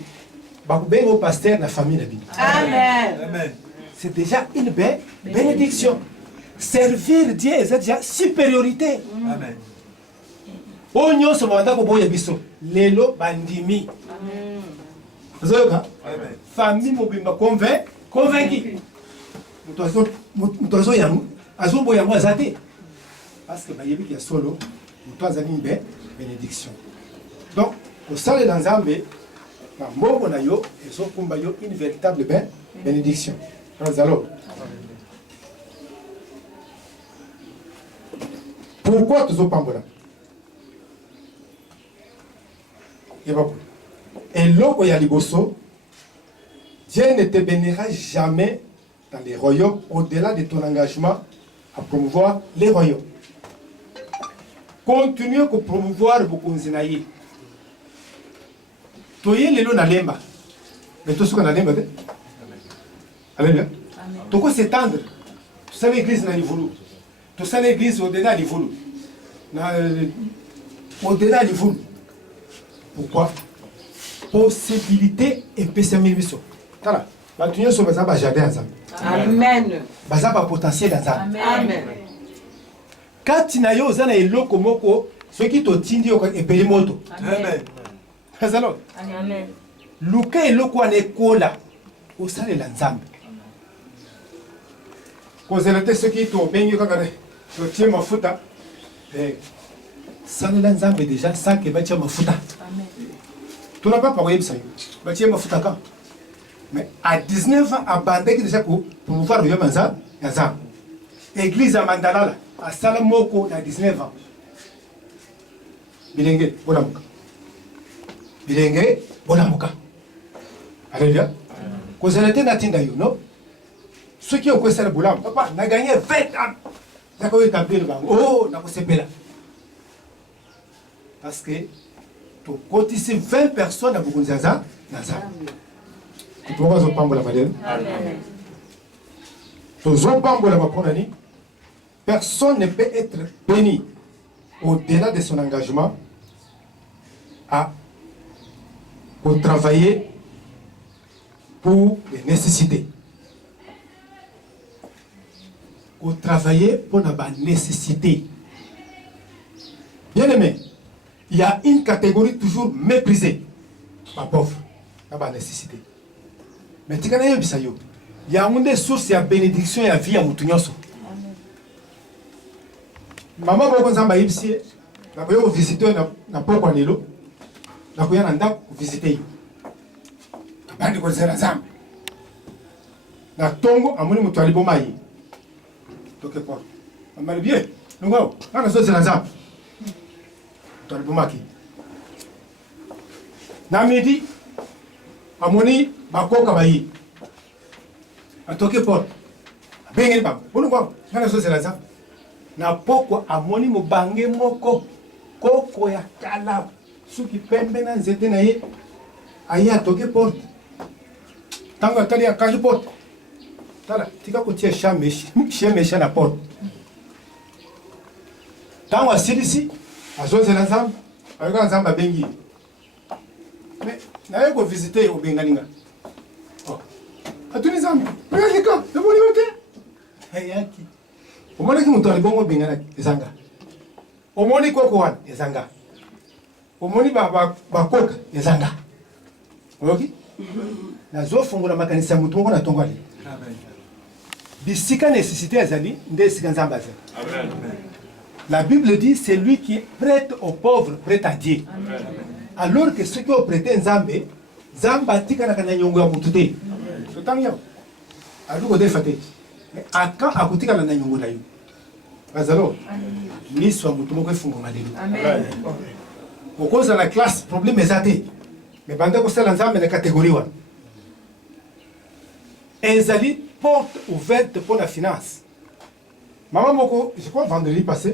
bakubeng au pasteur na famille na Amen. Amen. C'est déjà une bénédiction. Servir Dieu est déjà supériorité. Amen. Onyo so manda ko boye biso. Lelo bandimi. Amen. Zoka? Amen. Famille mobimba convaincu. Mutozo yangu azombo yangu azate. Parce que bayebi ki solo mutozo ali mbe bénédiction. Donc, au salle dans Zambé, na mbongo na yo ezo kumba yo une véritable bénédiction. Alors, pourquoi tu es pambola? Et l'eau y a liboso, Dieu ne te bénira jamais dans les royaumes au-delà de ton engagement à promouvoir les royaumes. Continue à promouvoir beaucoup de zinaï. Toye lelo na lemba, mais tout ce qu'on a lemba. Alléluia. Tu peux s'étendre. Tu sais l'église na livolo. Tu sais l'église au-delà du voulu. Au-delà du voulu. Pourquoi? Possibilité et pessimité. Tala. Batunyo so bazaba jardin ensemble. Amen. Bazaba potentiel ensemble. Amen. Quand tu n'as yo zana eloko moko, ceux qui t'ont tindi au epeli moto. Amen. Hazalo. Amen. Luka eloko anekola. Au sale l'ensemble. Conserver ceux qui t'ont béni quand tu tiens ma fouta. Ça l'ensemble déjà ça que tu ma fouta. Amen. Tu n'as pas parlé de ça. Tu tiens ma fouta quand. Mais à 19 ans, abandonné déjà pour pouvoir le Yamanza, Yazam. Église à Mandalala, à Salamoko, à 19 ans. Bilingue, Bonamuka. Bilingue, Bonamuka. Alléluia. Conserver Natinda, non? Ceux qui ont connu le boulot, papa, n'a gagné 20 ans. N'a pas établi le banc. Oh, n'a pas séparé là. Parce que tu cotises 20 personnes à beaucoup de Zaza. Tu peux voir ce pambo la madeleine. Tu as pambo la maponani. Personne ne peut être béni au-delà de son engagement pour travailler pour les nécessités. Pour travailler pour la nécessité. Bien aimé, il y a une catégorie toujours méprisée. La pauvre, la nécessité. Mais tu connais bien, il y a une source de bénédiction et de vie à Moutounyoso. Maman, quand on a visité, on a visité na poko nilo, na kuya nanda visiter. Bandi ko zera zam. Na tongo amuni mutu alibomai. Toke por. Amali bien. Ngo, na so zera zam. To alibomaki. Na midi amuni bakoka bayi. Atoke por. Bengel ba. Bunu ko, na so zera zam. na poko amoni mobange moko koko ya kala suki pembe na nzete na ye aye atoke porte tango atali akaji porte tala tika kotia shemesha na porte tango asilisi azozela nzambe ayoka nzambe abengi mais naye kovisite obenganinga atuni nzambe oyakika namoni yo te ayaki omonaki moto alibongo obenganaki ezanga omoni koko wana ezanga omoni bakoka ezanga oyoki nazofungola makanisi ya motu moko na ntongo ali bisika nécessité ezali nde esika nzambe azali. La Bible dit c'est lui qui prête aux pauvres prête à Dieu. Alors que ceux qui ont prêté nzambe nzambe atikalaka na nyongo ya motu te totangi yao aluko te fate mais aka akutikala na nyongo na yo bazalo miso ya motu moko efungoma lelo okozala na classe problème eza te mais banda kosala nzambe na catégorie wana ezali porte ouverte pour la finance. Maman moko, je crois vendredi passé,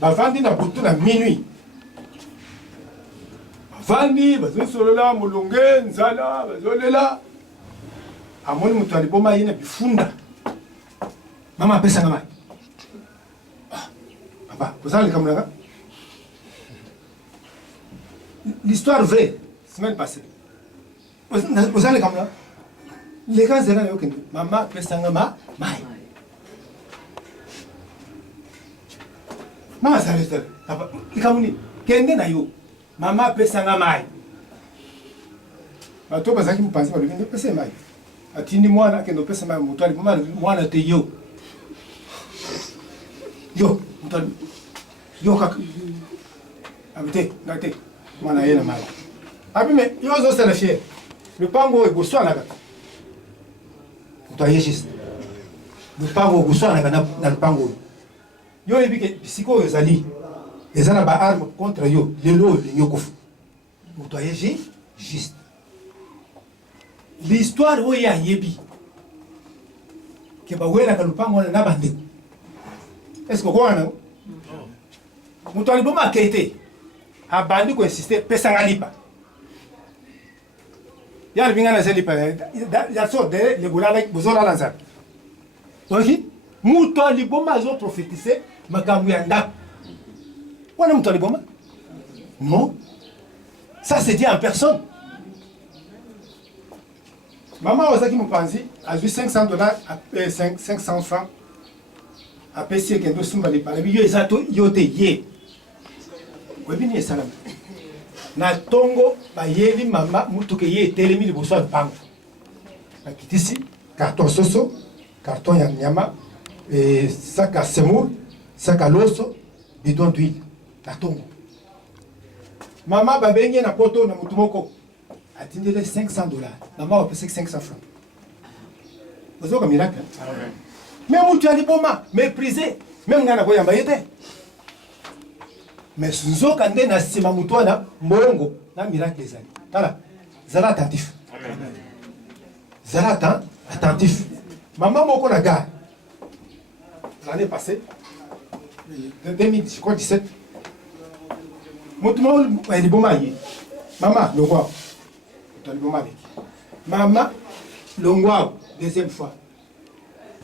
bavandi na butu na minuit. Bavandi, bazosolola molonge nzala, bazolela. Amoni mutu aliboma yina bifunda. Mama apesa nga mai. Papa, vous allez comme là. L'histoire vraie, semaine passée. Vous allez comme là. Les gars, c'est là, maman apesa nga mai. Mama salestel papa ikamuni kende na yo mama apesa nga mai bato bazaki mupanzi balobenge pesa mai atindi mwana akendo pesa mai mutu ali mwana te yo mutu yo kaka abite ngate mwana yena mai abi me yo zo sala fier le pango egoswana kaka mutu ayeshis le pango egoswana kaka na le pango yo ebike bisiko ezali ezana ba arme contre yo lelo linyokofu mutu ayeji juste l'histoire oyo ayebi ke bawelaka lupango wana na bandeko est-ce que okwana mutu aliboma akei te abandi koinsiste pesanga lipa ya libinga na se lipa ya so de legolala bozolala nzambe oki mutu aliboma azoprofetise makambo ya ndako wana mutu aliboma non ça c'est dit en personne. Maman ozaki mopanzi azwi $500 500 francs apesi ekendo sumba lipala yo eza to yo te ye webini esalama na tongo bayeli mama mutuke ye etelemi liboso ya lupango bakitisi carton soso carton ya nyama sac à semoule sac à loso bidon d'huile na tongo mama babengi na poto na mutu moko atindele $500 mama opesi 500 francs ozoka miracle mais mutu ya liboma méprisé même ngana koyamba ye te mais nzoka nde na nsima mutu wana mbongo na miracle ezali tala zala attentif zala attentif mama moko na gare l'année passée 2017 mutu moko liboma ye mama longwa liboma avec mama longwa deuxième fois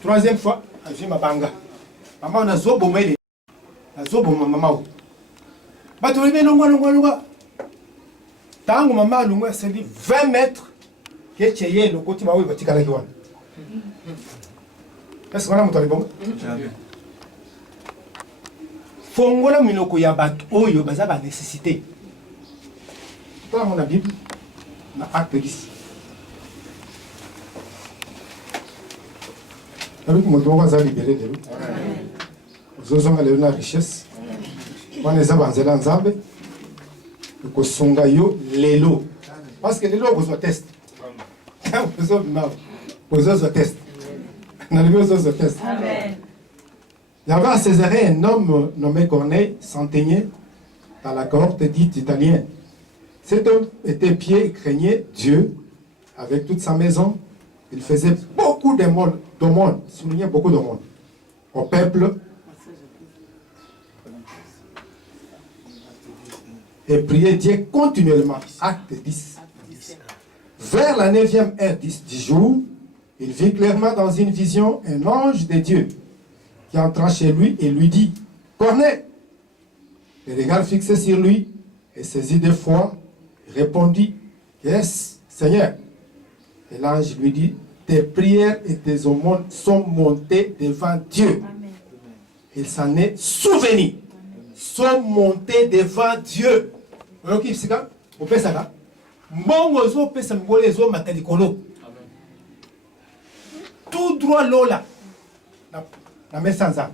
troisième fois azwi mabanga mama ona zoboma ile azoboma mama o bato libe longwa tango mama longwa asali 20 mètres ke cheye lokoti bawe batikalaki wana est-ce wana moto alibonga fongola minoko ya bato oyo baza ba nécessité tango na bible na acte 10 avec moto moko aza libéré lelo ozozonga lelo na richesse wana eza banzela nzambe ekosunga yo lelo parce que lelo okozwa test ozozwa test nalobi ozozwa test. Il y avait à Césarée un homme nommé Corneille, centenier, dans la cohorte dite italienne. Cet homme était pieux et craignait Dieu avec toute sa maison. Il faisait beaucoup d'aumônes, soulignait beaucoup d'aumônes au peuple et priait Dieu continuellement. Acte 10. Vers la 9e heure du jour, il vit clairement dans une vision un ange de Dieu qui entra chez lui et lui dit, Corneille. Le regard fixé sur lui et saisi de foi, il répondit, Qu'est-ce, Seigneur? Et l'ange lui dit, tes prières et tes aumônes sont montées devant Dieu. Amen. Il s'en est souvenu. Sont montés devant Dieu. Ok, c'est ça? Vous pouvez ça? Mongozo pesa mbolezo matalikolo. Tout droit lola. La mesanza.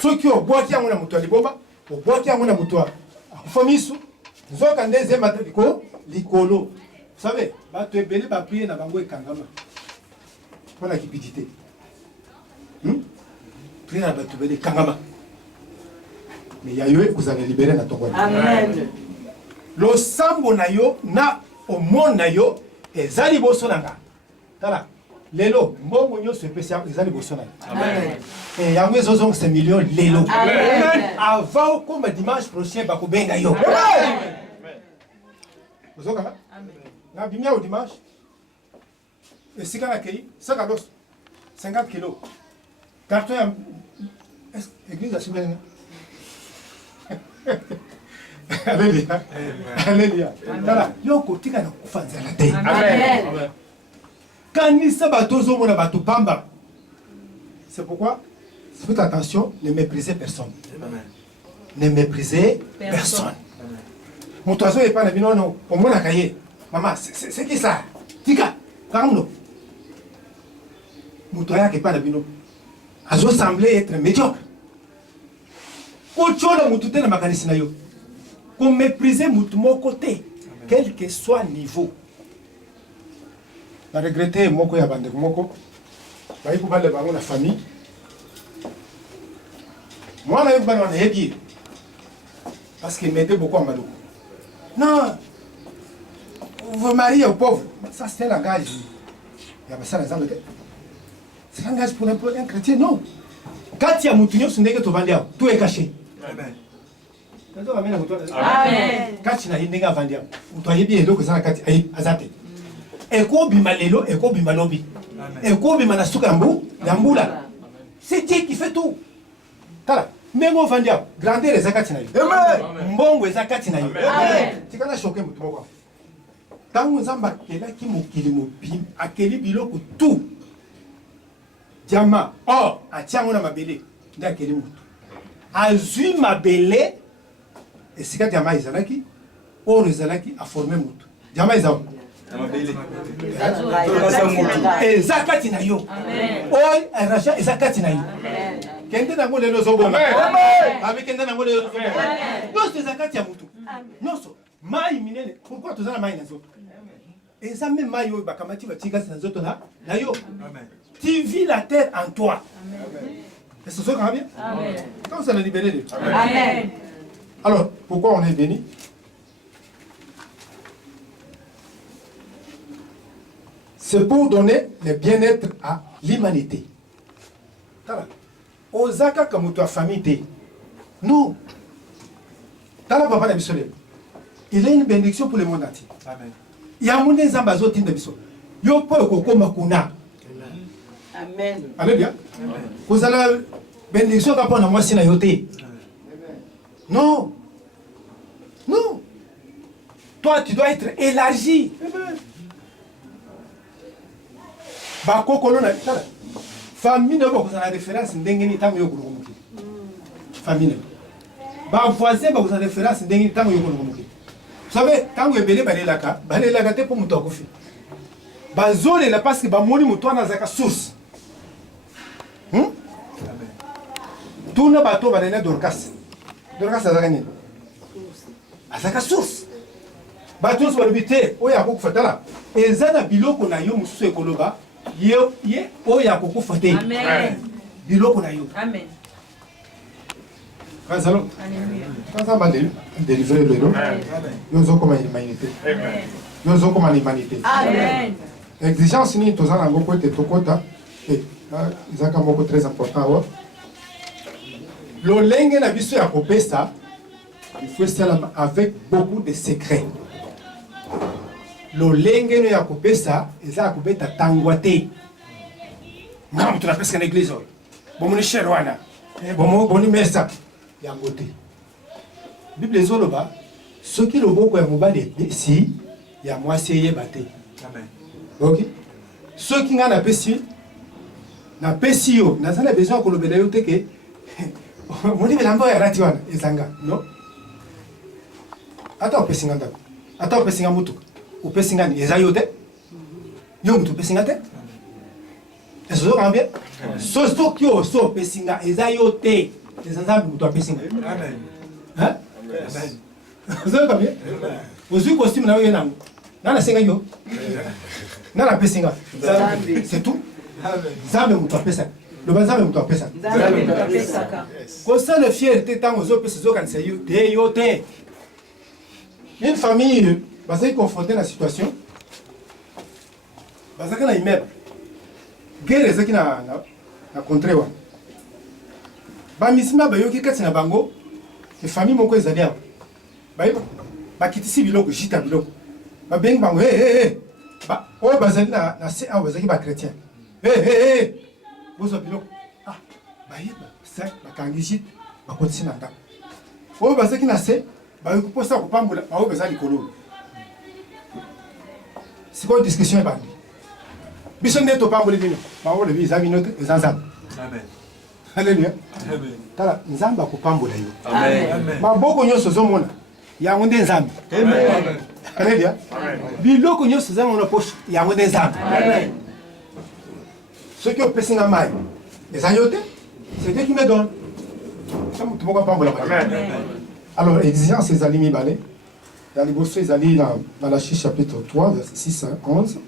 Ceux qui ont bois qui ont mutua libomba, au bois qui ont mutua. Famisu, zoka ndeze mataliko likolo. Vous savez, tu es belé ba prier na bango ekangama. Pour la cupidité. Prier na batu belé kangama. Mais Yahweh vous allez libérer na tongo. Amen. Le sambo na yo na omon na yo ezali boso nanga. Tala. Lelo, mbongo nyo se pesa ezali boso nanga. Amen. Et Yahweh zozong ce million lelo. Amen. Avant comme dimanche prochain ba ko benga yo. Amen. Bozoka? Amen. Na bimia au dimanche. Et si kana kei, saka dos 50 kilos. Carton ya église à Sibéria. Alléluia. Alléluia. Tala, yo kotika na kufanzala te. Amen. Kanisa batozo mona batu pamba. C'est pourquoi faites attention, ne méprisez personne. Amen. Ne méprisez personne. Mon oiseau est pas na bino non, au mona kaye. Maman, c'est qui ça? Tika, kamuno. Mon oiseau est pas na bino. Azo semblait être médiocre. Kochola mutute na makanisi na yo. Qu'on mépriser mon côté, quel que soit le niveau. Je regrette moko ya bande moko. Ba yiku bale bango na famille. Moi na yiku bale na yebi. Parce qu'il m'aidait beaucoup à Malou. Non. Vous mariez au pauvre. Ça c'est un langage. Il y a ça les gens. C'est un langage pour un chrétien, non. Quand il y a moutonio, ce n'est que tu vas tout est caché. Amen. Amen. Kati na yinga vandia. Utoye bi eloko sana kati ai azate. Eko bima lelo, eko bima lobi. Eko bima na suka mbu, yambula. C'est Dieu qui fait tout. Tala, mengo vandia, grandeur ezakati na yo. Amen. Mbongo ezakati na yo. Amen. Tikana choquer mutu moko. Tangu nzamba kela ki mokili mobim, akeli biloko tout. Diama, oh, atiango na mabele, nda keli mutu. Azui mabele. Et si quand Diama Izalaki, or Izalaki a formé Moutou. Diama Izao. Et Zakati na yo. Oi, Raja et Zakati na yo. Kende na ngole no zobo. Avec kende na ngole no zobo. Non, c'est Zakati à Moutou. Non, so. Mai minene. Pourquoi tu as mai na zo? Et ça même mai yo bakamati va tika na zoto na yo. Tu vis la terre en toi. Et c'est ça quand même. Amen. Quand ça l'a libéré de. Amen. Alors, pourquoi on est béni? C'est pour donner le bien-être à l'humanité. Ozaka comme ta famille. Nous, dans la papa de il a une bénédiction pour le monde entier. Amen. Il y a un monde zambazo tin de biso. Yo po koko makuna. Amen. Alléluia. Amen. Vous allez bénédiction quand on a moi si na yoté. Non. Non. Toi, tu dois être élargi. Bako kolona. Famille ne va pas la référence ndengeni tango yokuru muki. Famille. Ba voisin ba vous en référence ndengeni tango yokuru muki. Vous savez, tango ebele balelaka te pour muto akofi. Ba zole la parce que ba moni muto na zaka source. Tout na bato ba na Dorcas. Dorcas azaka nini? Azaka source. Bato so balobite oya kokufatala. Ezana biloko na yo mususu ekoloba. Ye oya kokufate. Amen. Biloko na yo. Amen. Quand ça va délivrer le nom, nous sommes comme l'humanité. Nous sommes comme l'humanité. Amen. Exigence ni tous en ango pote tokota et zaka moko très important. Lo lenge na biso ya kopesa Il faut cela avec beaucoup de secrets. Lolenge no ya kopesa eza kobeta tangwate. Mamu tunapesa na église. Bomoni sherwana. Bomoni mesa yango te. Bible ezoloba soki loboko ya mobali si ya mwasi yeba te. Amen. OK? Soki nga na pesi yo nazana besoin kolobela yo te ke moni belamba ya rati wana ezanga no. Ata opesi nga ndako. Ata opesi nga mutuka. Opesi nga ni eza yo te. Yo mutu opesi nga te. Est-ce que vous comprenez? Soki yo so opesi nga eza yo te. Eza nzambe mutu opesi nga. Amen. Hein? Amen. Vous avez compris? Vous avez costume na yo nango. Nana senga yo. Nana opesi nga. C'est tout. Nzambe mutu opesa. Le banzambe mutu opesa. Nzambe mutu opesa. Ko ça le fierté tant aux opesi zo kanisa yo te yo te. Une famille basée confrontée à la situation, basée dans l'immeuble, guerre ezaki na contre wa. Ba misima ba yoki kati na bango, les familles moko ezali awa. Ba kitisi biloko jita biloko. Ba bengi bango ba o bazali na se awa bazaki ba chrétien. Bozo biloko. Ah, ba yeba ça ba kangi jita ba kotisi na ndako. O bazaki na se ba yokoposa kopambola ba o bazali kololo. C'est quoi la discussion? Biso nde topamboli bino baolo biza bino te eza nzambe. Amen. Alléluia. Amen. Tala nzambe akopambola yo. Amen. Maboko nyonso ozomona yango nde nzambe. Amen. Alléluia. Amen. Biloko nyonso ozomona poche yango nde nzambe. Amen. Soki opesi nga mai eza yo te, c'est Dieu qui me donne. Ça mutu moko apambola ba. Amen. Alors exigence ezali mibale. Dans les bosses, ils allaient dans Malachie chapitre 3, verset 6 à 11.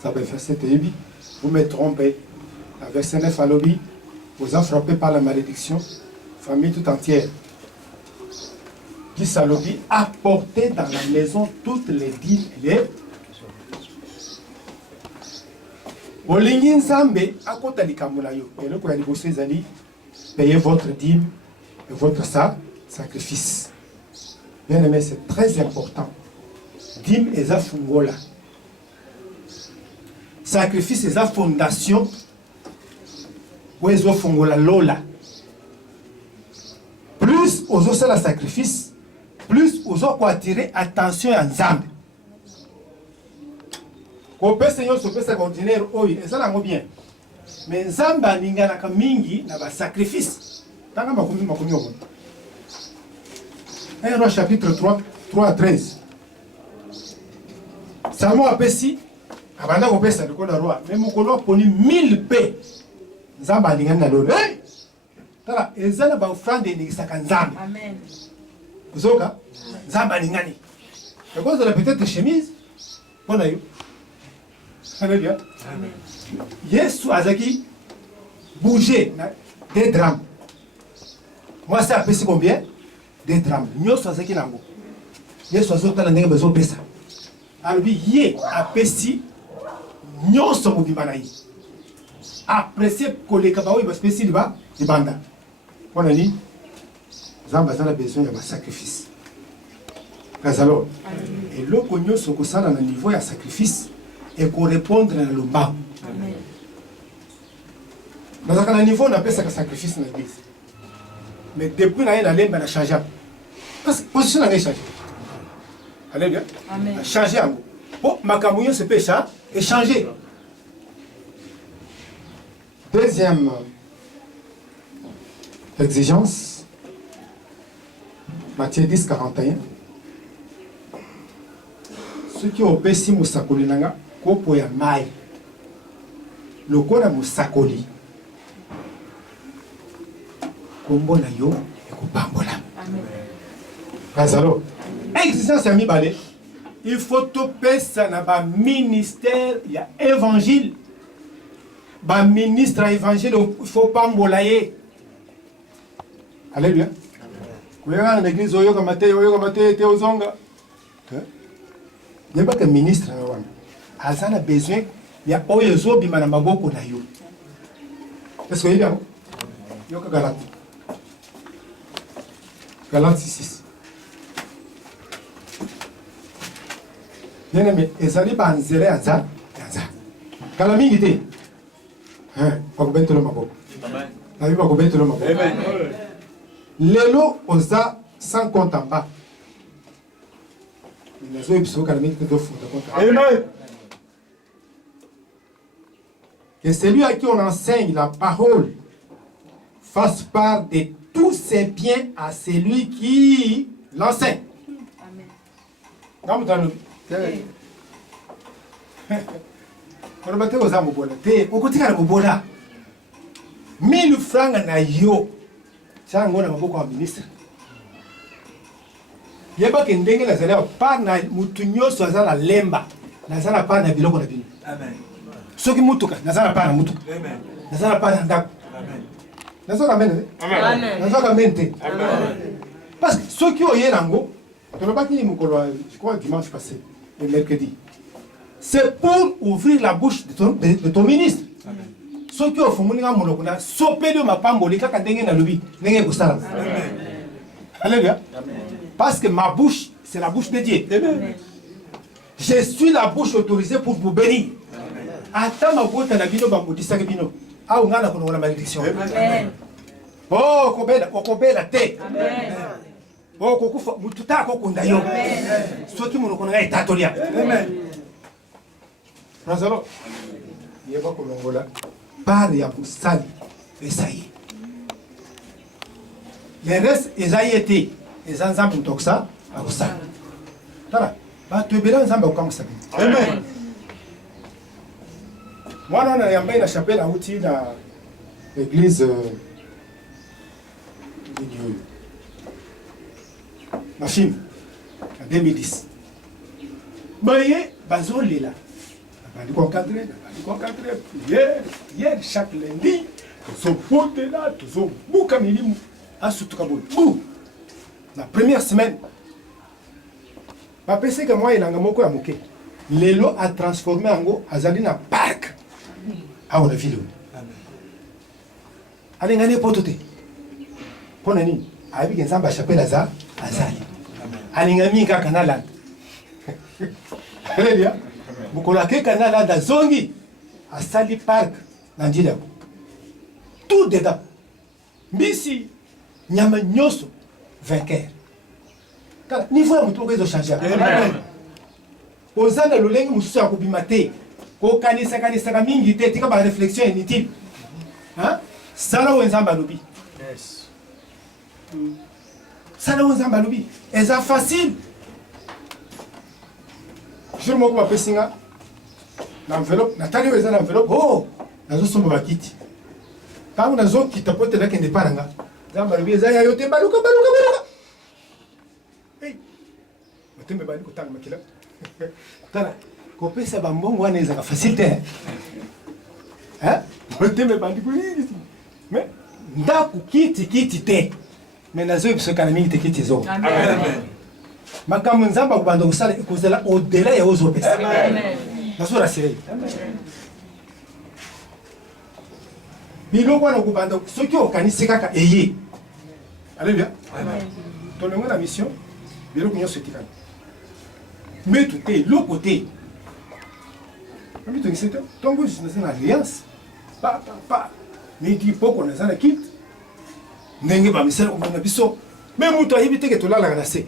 Ça va faire cette ébi. Vous me trompez. La verset 9 à l'obi. Vous en frappez par la malédiction. Famille tout entière. 10 à l'obi. Apportez dans la maison toutes les dîmes et les. Olingi nzambe akota likamula yo. Et le pour les bosses, ils allaient payer votre dîme et votre sacrifice. Bien aimé, c'est très important. Dîme et sa fungola. Sacrifice et sa fondation. Ouezo fungola lola. Plus aux autres la sacrifice, plus aux autres attirer attention à Nzambe. Ko pesa yo so pesa ordinaire oyi ezala ngo bien. Mais Nzambe alingana ka mingi na ba sacrifice. Tanga makomi omo. 1 Roi chapitre 3, 3 à 13. Salomon a pesi, abanda ko pesa de la roi, mais mokolo poni 1000 paix. Nzamba alingana na lolo. Tala ezala ba offrande ni saka Nzamba. Amen. Kuzoka Nzamba alingani. Parce que la petite chemise pona yo. Alléluia. Amen. Yesu azaki bouger des drames. Moi ça a pesi combien? Des drames. Nyoso azaki nango. Yesu azotala ndenge bezo pesa. Alobi ye apesi nyoso mobimba na ye. Apprécier koleka ba oyo ba spécial ba libanda. On a dit Nzambe azala besoin ya ba sacrifice. Kazalo. Et le nyoso kosala na niveau ya sacrifice et correspondre na lomba. Amen. Dans un niveau on appelle ça sacrifice na l'église. Mais depuis là, il a l'air changé. Parce que la position a changé. Alléluia. Amen. A changé. Bon, ma camouille se pêche et changé. Deuxième exigence, Matthieu 10, 41. Ceux qui ont pêché Moussakoli Nanga, Kopo ya Mai. Le Kona Moussakoli. Kombo na yo ekopambola. Amen. Kazalo. Exigence ya mibale. Il faut to pesa na ba ministère ya évangile. Ba ministre évangile il faut pambola ye. Alléluia. Kuya na église oyo kama te ozonga. Yeba que ministre na wana. Azana besoin ya oyo zobima na maboko na yo. Est-ce que yeba? Yo ka galati. Galates 6. Bien aimé, ezali banzele aza. Kala mingi te. Bakubentelo maboko. Nabi bakubentelo maboko. Lelo oza sans compte en bas. Nazo ebiso kala mingi te do funda compte. Amen. Que celui à qui on enseigne la parole fasse part de tous ses biens à celui qui l'enseigne. Amen. On va te aux âmes bola. Te okotika na bola. 1000 francs na yo. Ça ngona maboko wa ministre. Yeba ke ndenge la zala pa na mutu nyoso azala lemba. Na zala pa na biloko na bino. Amen. Soki mutuka na zala pa na mutuka. Amen. Na zala pa na ndako. Amen. Na zala amen. Amen. Na zala amen te. Amen. Parce que soki oye nango, to na ba ki mukolo je crois dimanche passé, le mercredi. C'est pour ouvrir la bouche de ton ministre. Ce qui est au fond, Alléluia. Parce que ma bouche, c'est la bouche de Dieu. Amen. Je suis la bouche autorisée pour vous bénir. Attends ma bouche, la bino bambodisa bino. Ah, on a la malédiction. Oh, kobela te. Amen. Oh, kokufa mututa kokunda yo. Ce qui me connaît est atolia. Amen. Razalo, yeba kolongola, par ya busali, esaïe. Le reste, esaïe était, les ensembles toxa, à busali. Tara, bah tu es bien ensemble au camp. Amen. Moi, on a yambé la chapelle à outil dans l'église de Dieu. Ma fille, en 2010. Baye, bazoli là. Hier, chaque lundi, nous sommes là, nous sommes boucamili à Soutoukabou. La première semaine, je sais que moi, il a un mouké. L'élo a transformé en Azalina Park. Ah, on a vu. Allez, on a pototé. Pour nous, avec un samba chapelle Azali. Allez, on a mis un canal. Allez, bien. Bukolake kanala da zongi à Sali Park Nigeria. Tout dedans. Mbisi nyama nyoso vainqueur. Car niveau ya mutu ko changer. Amen. Ozana lolengi mususu ya kubimate. Ko kanisa mingi te tika ba réflexion inutile. Hein? Sala wenzamba lobi. Yes. Sala wenzamba lobi. Eza facile. Je me vois pessinga l'enveloppe, Nathalie est dans l'enveloppe. Oh, nazo sombo bakiti. Quand nazo kita pote là kende paranga. Zamba lobi ezaya yote baluka. Hey. Matembe bali kotanga makila. Tala, ko pesa ba mbongo wana ezaka facile. Hein? Matembe bali ko yisi. Mais ndaku kiti te. Mais nazo biso kana mingi te kiti zo. Amen. Makambo nzamba kubanda kusala ikozela au-delà ya ozopesa. Amen. Nasura sirei. Amen. Biloko na kubanda soki okanisi kaka eye. Alléluia. Amen. Tonengo na mission biloko nyoso etikana. Mais tout est l'autre côté. Ami to ngisete tongo jina na alliance. Pa. Mais di poko na sana kit. Ndenge ba misala ko na biso. Mais muto ayibi teke tolala na se.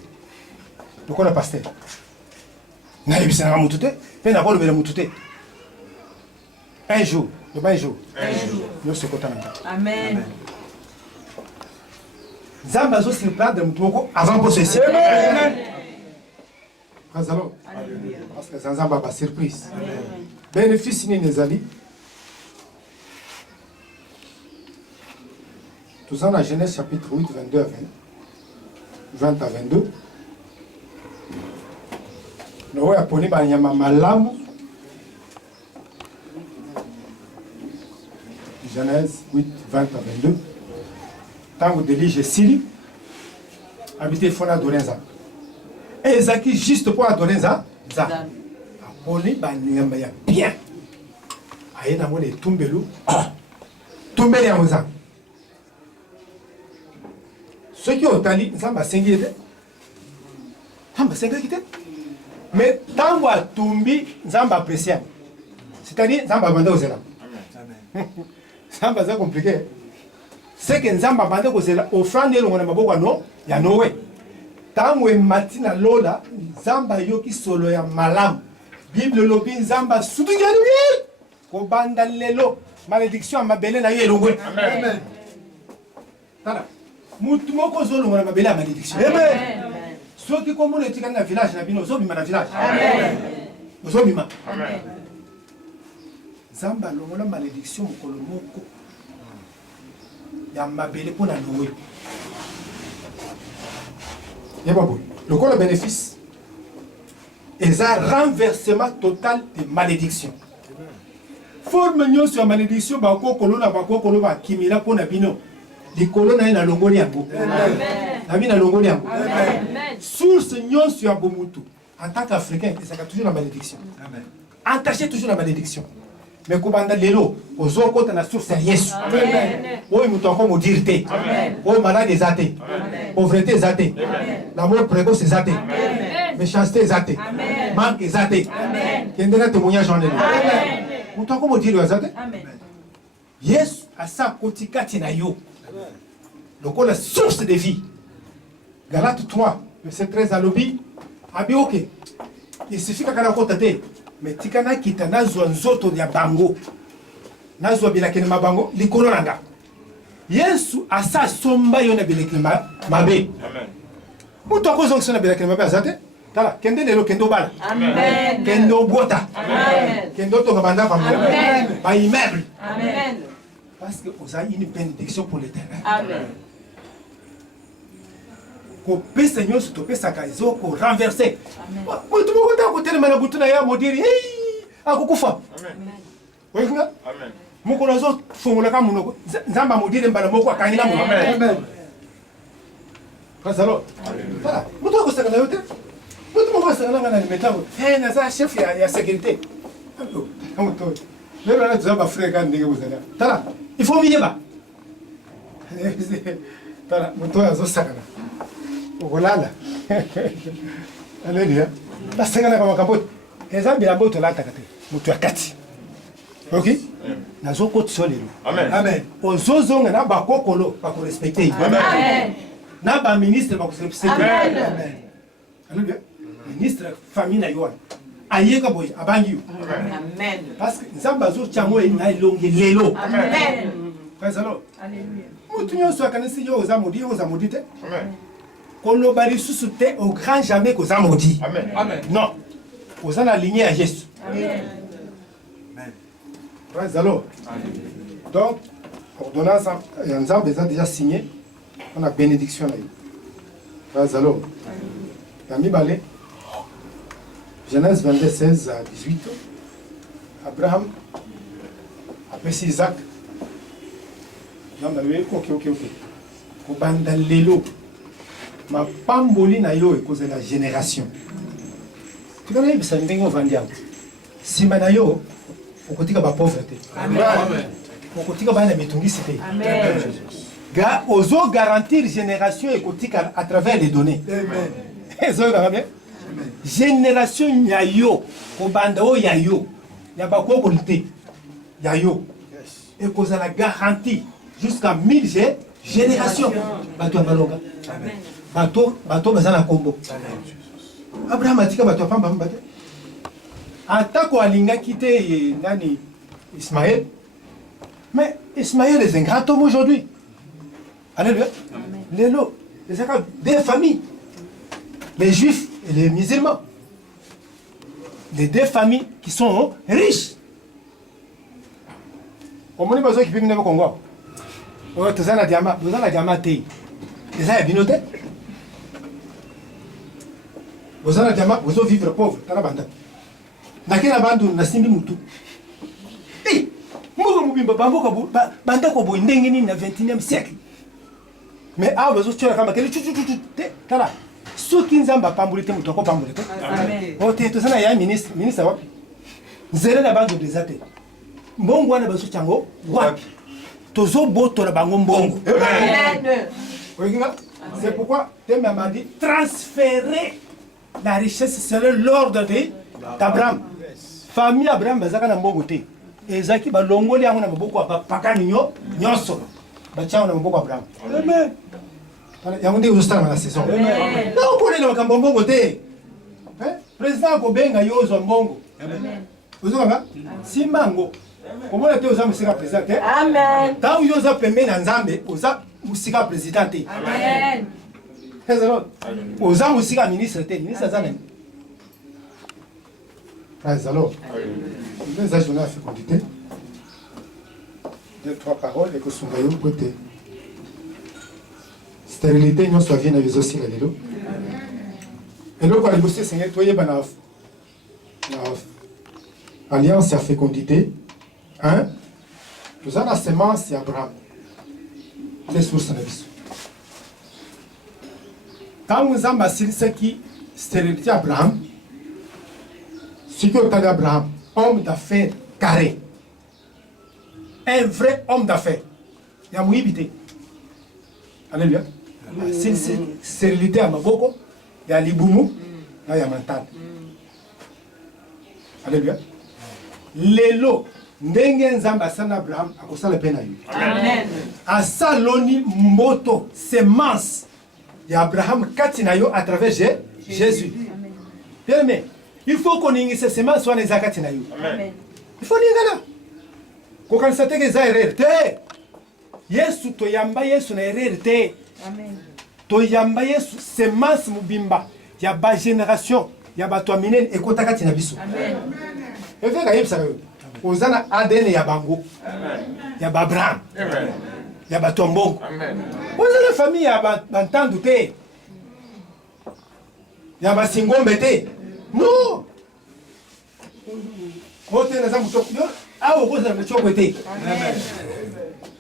Pourquoi le pasteur? N'a pas besoin de moutouté, mais n'a pas besoin de moutouté. Un jour, nous sommes contents. Amen. Zamba zo sur le plan de moutouko avant possession. Amen. Parce que Zamba va surprise. Bénéfice ni les amis. Tout ça dans Genèse chapitre 8, 22 à 20 à 22. Nous avons appris à Yamamalam, Genèse 8, 20 à 22. Tant que Délige Sili, habité Fona Dorenza. Et Zaki, juste pour adorer ça, appelé Banyamaya bien. Aïe, n'a pas Tumbelu, Tumbelu Yamoza. ceux qui ont tali nzamba sengi ete nzamba sengi kite mais tango atumbi nzamba apprécié c'est-à-dire nzamba banda kozela nzamba c'est compliqué c'est que nzamba banda kozela offrande elongo na maboko ya Noé tango emati na lola nzamba yoki solo ya malamu Bible lobi nzamba sutuki kobanda lelo malédiction ya mabele na yo elongwe amen tala mutu moko zolongo na mabele ya malédiction amen soki komona etikali na village na bino ozobima na village amen ozobima amen nzamba alongola malédiction mokolo moko ya mabele mpo na Noé yeba boye lokola bénéfice eza renversement total de malédiction forme nyonso ya malédiction bakokolo na bakokolo bakimila mpo na bino likolo na ye na longoli yango na bino na longoli yango source nyonso ya bomutu en tant qu'Africain ezaka toujours la malédiction entaché toujours la malédiction mais kobanda lelo ozokota na source ya Yesu oyo mutu akoma odire te oyo malade eza te pauvreté eza te l'amour précoce eza te méchanceté eza te manque eza te kende na témoignage en lelo mutu akoma odire eza te Yesu asa koti kati na yo lokola source de vie Galates 3 verset 13 alobi abi ok il suffit kaka na kota te mais tikana kita nazwa nzoto ya bango nazwa bilakene mabango likolo nanga Yesu asa somba yo na bilakene mabe amen mutu akozongisa na bilakene mabe azate tala kende lelo kendo bala amen kendo bota amen kendo to ngabanda pa amen ba immeuble amen parce que vous avez une bénédiction pour l'éternel amen ko pesa nyonso to pesa ka ezoko renverser mutu moko ta kotelema na butu na ya modiri akukufa amen amen moko nazo fongola ka munoko nzamba modiri mbala moko akangi na munoko amen kasalo voilà mutu ko saka na yote mutu moko saka na na metango na za chef ya sécurité mutu lelo na tuzaba frère kan ndenge buzana tala il faut miyeba tala mutu azo saka na Olala. Alléluia. La sengana kama kapote. Eza bilambo to lata kate. Mutu akati. OK? Nazo ko tsolelo. Amen. Amen. Ozozonga na bakokolo ba ko respecter. Amen. Na ba ministre ba ko respecter. Amen. Amen. Alléluia. Ministre famille na yo. Ayeka boy abangi. Amen. Parce que nzamba zo chango ina longe lelo. Amen. Praise the Lord. Alléluia. Mutu nyonso akanisi yo oza modite. Amen. Kolobali susute au grand jamais qu'on a maudit. Amen. Amen. Non. Vous en aligné à Jésus. Amen. Amen. Praise the Lord. Amen. Donc, ordonnance, Yanzab a déjà signé. On a bénédiction là. Praise the Lord. Amen. Balé. Genèse 22, 16 à 18. Abraham. Après Isaac. Ok. Kobanda lelo. Ma pamboli na yo ekoze la génération. Tu connais bisa ndenge ovandi yango. Sima na yo okotika ba pauvreté. Amen. Okotika ba na mitungisi te. Amen. Ga ozo garantir génération ekotika à travers les données. Amen. Ezo ga bien. Amen. Génération nya yo kobanda o ya yo. Ya ba ko kolite. Ya yo. Ekoza la garantie jusqu'à 1000 générations. Bato balonga. Amen. Bato bazana kombo. Abraham atika bato pamba mbate. Atako alinga kite nani Ismaël. Mais Ismaël est un grand homme aujourd'hui. Alléluia. Lelo, des familles. Les juifs et les musulmans. Les deux familles qui sont riches. Comment est-ce que vous avez au Congo? Vous avez un diamant, vous avez un diamant. Vous avez un binote. Vous avez un diamant, vous allez vivre pauvre. Vous avez un diamant. Vous avez un diamant, vous avez un diamant. Hey! Banda ko boy ndenge ni na 21e siècle. Mais ah bazo tchola kama kele tala. Soki nzamba pambulite muto ko pambulite. Amen. Ote to sana ya ministre wapi? Nzere na bango desate. Mbongo wana bazo chango wapi? Tozo boto na bango mbongo. Amen. Oinga? C'est pourquoi Dieu m'a dit transférer la richesse selon l'ordre d'Abraham. Famille Abraham bazaka na mbongo te. Ezaki balongoli yango na maboko ya pakani nyonso. Batia na maboko ya Abraham. Amen. Yango nde uzostala na saison. Amen. Na ukolela makambo mbongo te. Président Kobenga yo zo mbongo. Amen. Uzokanga? Simango. Komona te oza musika président te. Amen. Ta yo za pembe na Nzambe oza musika président te. Amen. Ezalo. Oza musika ministre te, ministre za nani? Ezalo. Les agents à fécondité. 2-3 paroles et que son royaume côté. Stérilité, nous soit bien avec aussi la lélo. Et donc, on a bossé, c'est nettoyer la alliance à fécondité. Hein? Nous avons la semence et Abraham. Les sources en abyss. Quand nous avons ce qui stérilité Abraham, ce que tu as d'Abraham, homme d'affaires carré. Un vrai homme d'affaires. Il y a mouillé. Alléluia. C'est stérilité à Maboko, il y a Liboumou, il y a Mantal. Alléluia. Lelo, Ndengen Zamba San Abraham, à cause de la peine à lui. Amen. À Saloni Moto, semence. Il y a Abraham Katinayo à travers Jésus. Bien aimé. Il faut qu'on ait ces semences soit les Akatinayo. Amen. Il faut dire là. Quand on sait que c'est erreur, Yesu to yamba Yesu na erreur te. Amen. To yamba Yesu semence mubimba. Ya ba génération, ya ba to minen e kota katina biso. Amen. Et fait ka yebsa yo. Ozana ADN ya bango. Amen. Ya ba Abraham. Amen. Ya ba tombongo. Amen. Ozana famille ya ba bantandu te. Ya ba singombe te. Non. Ote na zamu to. Awo ko za mchoko te. Amen.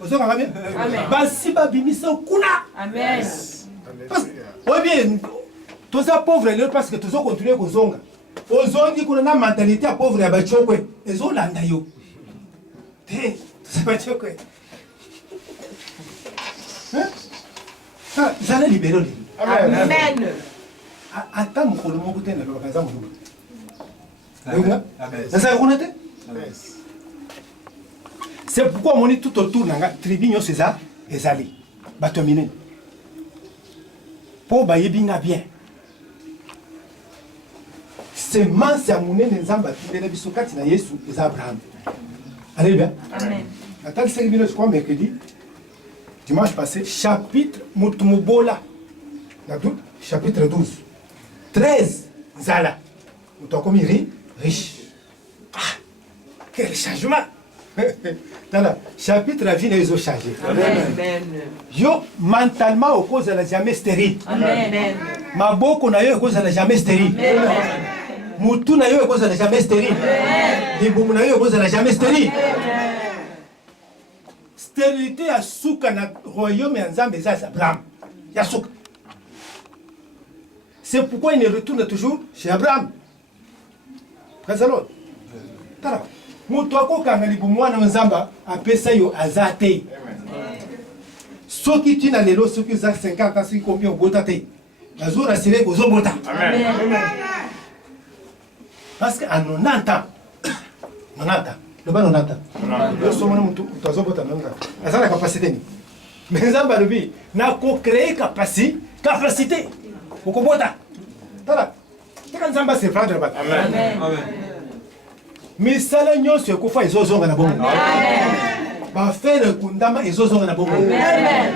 Ozoka ngabe? Amen. Basi ba bimisa kuna. Amen. Oui bien, tous les pauvres parce que tous continuer kozonga. Ozongi kuna na mentalité ya pauvre ya bachokwe. Ezolanda yo. Te, c'est pas chokwe. Hein? Ah, zala libéro li. Amen. Amen. Ata mukolo moko te na lokaza mukolo. Amen. Ça vous connaissez? C'est pourquoi on est tout autour de la tribu César et Zali. Batomine. Pour baïbinga bien. C'est manse à mouner les amba qui est bisokati na Yesu et Abraham. Allez bien. Amen. Attends 5 minutes, je crois, mercredi. Dimanche passé, chapitre Mutumubola. Chapitre 12. 13 Zala. Nous t'en commis riche. Ah, quel changement! Dans le chapitre, la vie n'a pas changé. Amen. Yo, mentalement, au cause de la jamais stérile. Amen. Ma boko na yo, au cause de la jamais stérile. Moutou na yo, au cause de la jamais stérile. Liboum na yo, au cause de la jamais stérile. Stérilité à souka na royaume et en Zambie, ça c'est Abraham. Il y a souka. C'est pourquoi il ne retourne toujours chez Abraham. Kazalot. Tara. Mutu akokanga libumwana nzamba apesa yo azate. Soki tina lelo soki za 50 ans soki combien obota te. Bazura sire gozo bota. Amen. Parce que en 90 ans. 90 ans. Le ba 90 ans. Yo somona mutu tozo bota nanga. Azana capacité ni. Mais nzamba lobi na ko créer capacité. Ko bota. Tala. Tika nzamba se prendre ba. Amen. Amen. Misala nyonso ekofa ezozonga na bongo. Amen. Ba faire kundama ezozonga na bongo. Amen.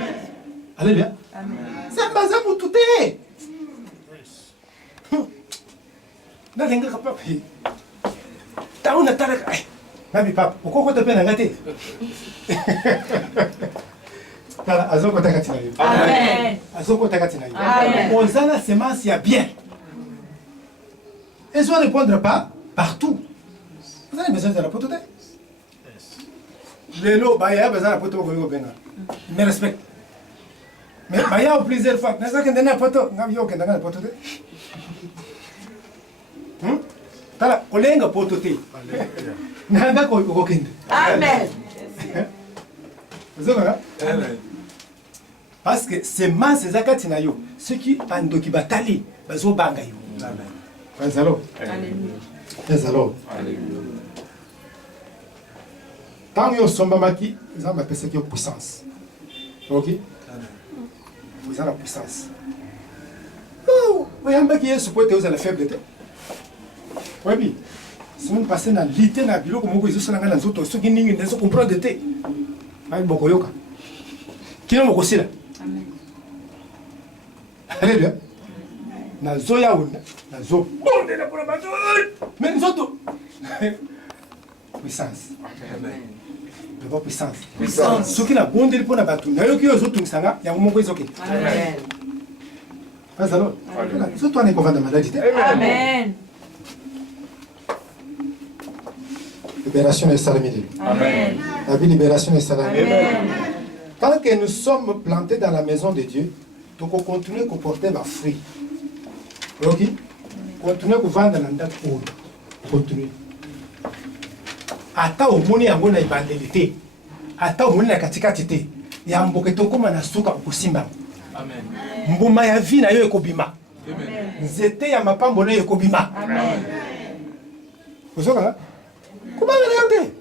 Alléluia. Amen. Samba za mutu te. Na lenga ka papa. Tauna taraka. Nabi papa, ukoko te pena ngate. Tala azoko takati na yo. Amen. Azoko takati na yo. Amen. Ozana semence ya bien. Elles vont répondre pas partout. Vous avez besoin de la pote. Le lot, il y a besoin de la pote. Mais respecte. Mais il y a plusieurs fois. N'est-ce pas que la pote, il y a la pote. Tala, olenga pote. Nanda ko okende. Amen. Vous avez là? Parce que c'est masse ezakati na yo. Ceux qui andoki batali bazo banga yo. Amen. Alors. Alors. Tant yo somba maki, ça m'a pensé que puissance. OK? Vous avez la puissance. Oh, vous avez qui est supporté vous avez la faiblesse. Oui, si vous passez dans l'ité na bilo comme vous sont dans autres ceux qui ne sont comprendre de té. Mai boko yoka. Qui n'a pas là? Amen. Alléluia. Na zoya wona, na zo. Bonde na pour la mais nous autres. Puissance. Amen. D'abord puissance. Puissance. Ce qui n'a bonde pour la batu. Na yo qui aux autres sanga, ya mo ko isoke. Amen. Pas alors. Nous toi on est convaincu de maladie. Amen. Libération des salamidés. Amen. La vie libération des salamidés. Amen. Tant que nous sommes plantés dans la maison de Dieu, nous continuons à porter ma fruit. Ok? Continuez à vendre dans la date où. Continuez. Ata omoni yango na ibandélité. Ata omoni na katikati te. Ya mboketo koma na suka kusimba. Amen. Mbuma ya vie na yo ekobima. Amen. Nzete ya mapambo na yo ekobima. Amen. Ozoka? Comment on est?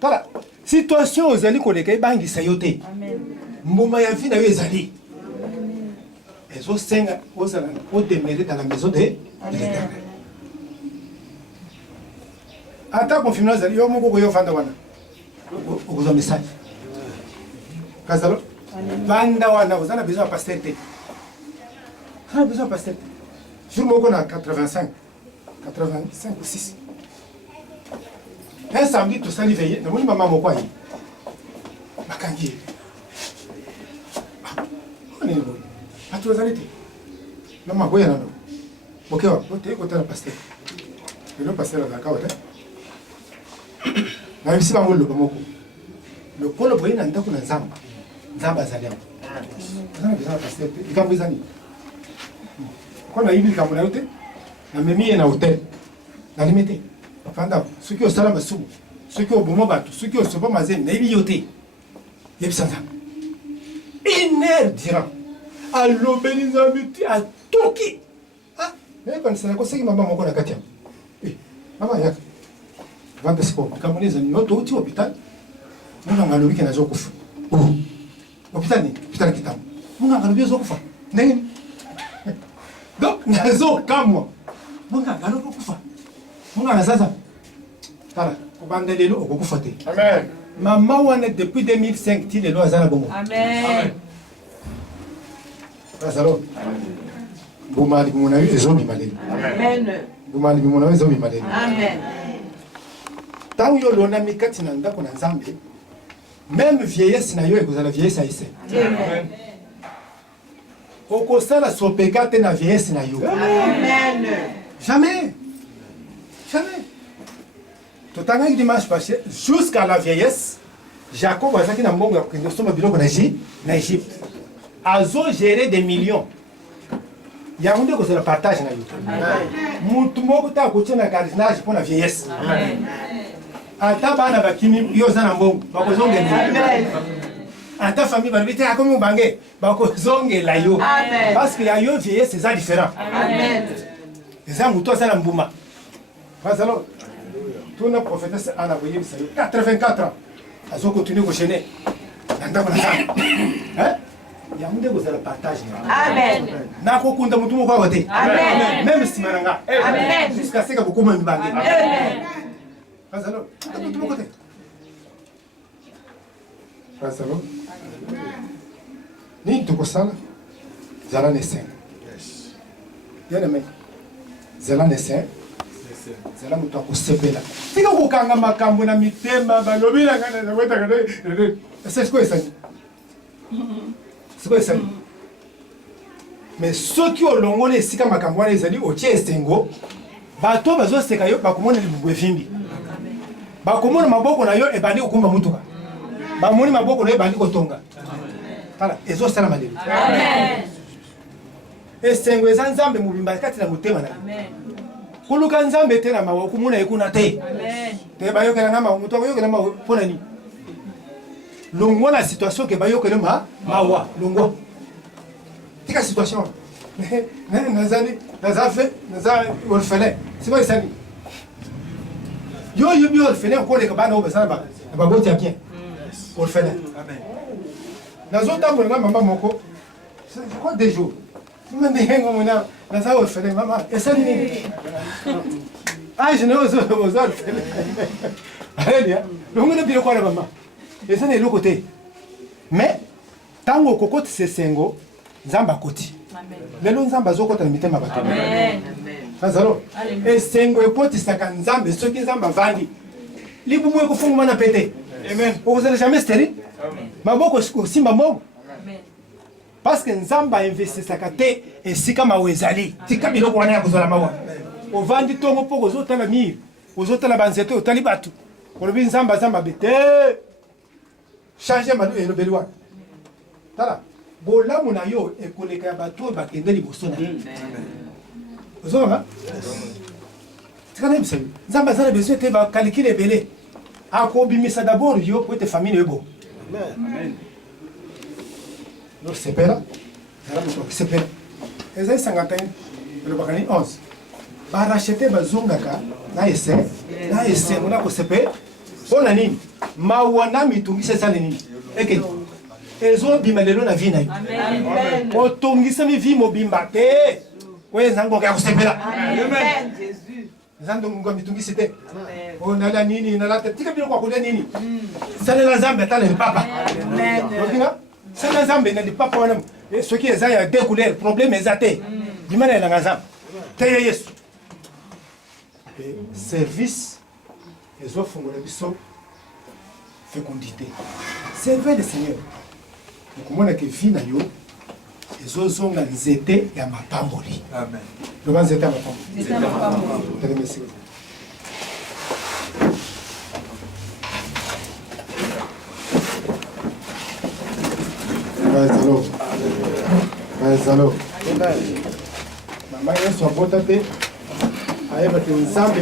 Voilà. Situation aux alliés collègues et bangi sayote. Amen. Mbuma ya vie na yo ezali. Les autres cinq ont demeuré dans la maison de l'Éternel. Attends, confirme nous, il y a un mot que vous avez un message. Kazalo, Vandawana, vous avez besoin de pasteur. Vous avez besoin de pasteur. Je vous dis 85 ou 6. Un samedi, tout ça, il veille. Nous avons maman quoi. Makangi. On est là. À tous les années. Non, ma voyage là. Ok, vous êtes côté le pasteur. Le pasteur là, d'accord. Na bisi bango loba moko. Le kolo boye na ndako na nzamba. Nzamba azali yango. Nzamba bizana pasteur. Ikambo ezani. Kwa na yibi ikambo na yote. Na memi ye na hotel. Na limité. Fanda, ceux qui au salama sou, ceux qui au bomo bato, ceux qui au soba mazen, na yibi yote. Yebi sanza. Une heure durant. À l'obéni nzambi à toki. Ah, mais quand c'est la cosa qui m'a moko na katia. Eh, maman yak. Vanda sport. Comme les amis, au hôpital, nous avons le week-end à Zokouf. Hôpital ni, hôpital qui tam. Nous avons le Zokouf. Donc, nous avons comme moi. Nous avons le Zokouf. Nous avons ça. Voilà. Au bandé au Zokouf. Amen. Maman, on est depuis 2005, il est là à Zanabomo. Amen. Azalo. Boumali Mounaï et Zobi Malé. Amen. Boumali Mounaï et Zobi Malé. Amen. Tant que l'on a mis quatre nanda qu'on a zambé, même vieillesse na yo et vous avez la vieillesse haïtienne. Amen. Au constat la sopeka te na vieillesse na yo. Amen. Jamais. Jamais. Tout à l'heure dimanche passé, jusqu'à la vieillesse, Jacob a dit que nous sommes en Égypte. Azo gérer des millions. Il y a un que c'est le partage na yo. Mutu moko ta ko tena gardiennage pour la vieillesse. Amen. Ata bana bakimi yo zana mbongo bakozonge amen. Ata famille balibite akomi bange bakozonge la yo. Amen. Parce que ya yo vieillesse c'est ça différent. Amen. Les amis toi ça na mbuma. Parce alors tout notre prophétesse ana voyé ça 84 ans. Azo continuer ko chaîner. Nanda ko na ça. Hein? Ya munde ko zala partage. Amen. Na ko kunda mutu mo kwa wote. Amen. Même si mananga. Amen. Jusqu'à ce que beaucoup me bange. Amen. Alors, tout mon côté. Alors, ni tout ça, Zala Nessin. Bien aimé. Zala Nessin. Zala mutu akosepela. Tika kokanga makambo na mitema balobi na ngana weta ngana. C'est quoi ça? C'est quoi ça? Mais ceux qui ont longolé sika makambo na ezali otie esengo, bato bazo seka yo bakomona libubu efimbi. Bakomona maboko na yo ebandi kokumba mutuka. Bamoni maboko na yo ebandi kotonga. Tala ezo sala madeli. Amen. Esengo eza nzambe mubimba kati na mutema na. Amen. Kuluka nzambe te na mawa kumuna ekuna te. Amen. Te bayo kana na mawa mutuka yo kana mawa pona ni. longwa la situation ke bayo kele mawa longwa tika situation naza orphelin c'est pas ça yo bi orphelin ko le kabana obesana ba boti bien orphelin amen nazo tambola na mama moko c'est quoi des jours mama ndengo mona naza orphelin mama esani nini je n'ai aux orphelin allez longo na biro kwa na mama esani le côté mais tango kokoti sesengo nzamba koti lelo nzamba zokota na mitema bato amen azalo esengo ekotisaka nzambe soki nzamba vandi libumu ekofunguma na pete amen okozala jamais stérile maboko osimba mbongo parce que nzamba investisaka te esika mawa ezali tika biloko wana ya kozala mawa ovandi ntongo mpo kozotala mire ozotala banzete otali bato olobi nzamba bete change elobeli wana tala bolamu na yo ekoleka ya bato oyo bakende liboso na ozonga tika na yebisa yo nzambe aza na besoin te bakalikile ebele akobimisa dabord yo po ete famille ebo sepela zala moto akisepela ezali 51 elobaka ni 11 barachete bazongaka na esengo na kosepe mpo na nini mawa na mitungisa esali nini ekeni ezobima lelo na vi na yo otongisami vi mobimba te oyo eza ngoka ya kosepela eza ndongo mitungisi te onala nini nalata tika biloko ya kolia nini salela nzambe atala lipapa okinga salela nzambe na lipapa wana soki eza ya deux couleurs problème eza te bima na elanga nzambe te ye yesu service ezofungola biso fécondité servez le seigneur okomona ke vi na yo ezozonga nzete ya mapamboli loba nzete ya mapamboli telemesi bazalo mama yesu abota te ayeba te nzambe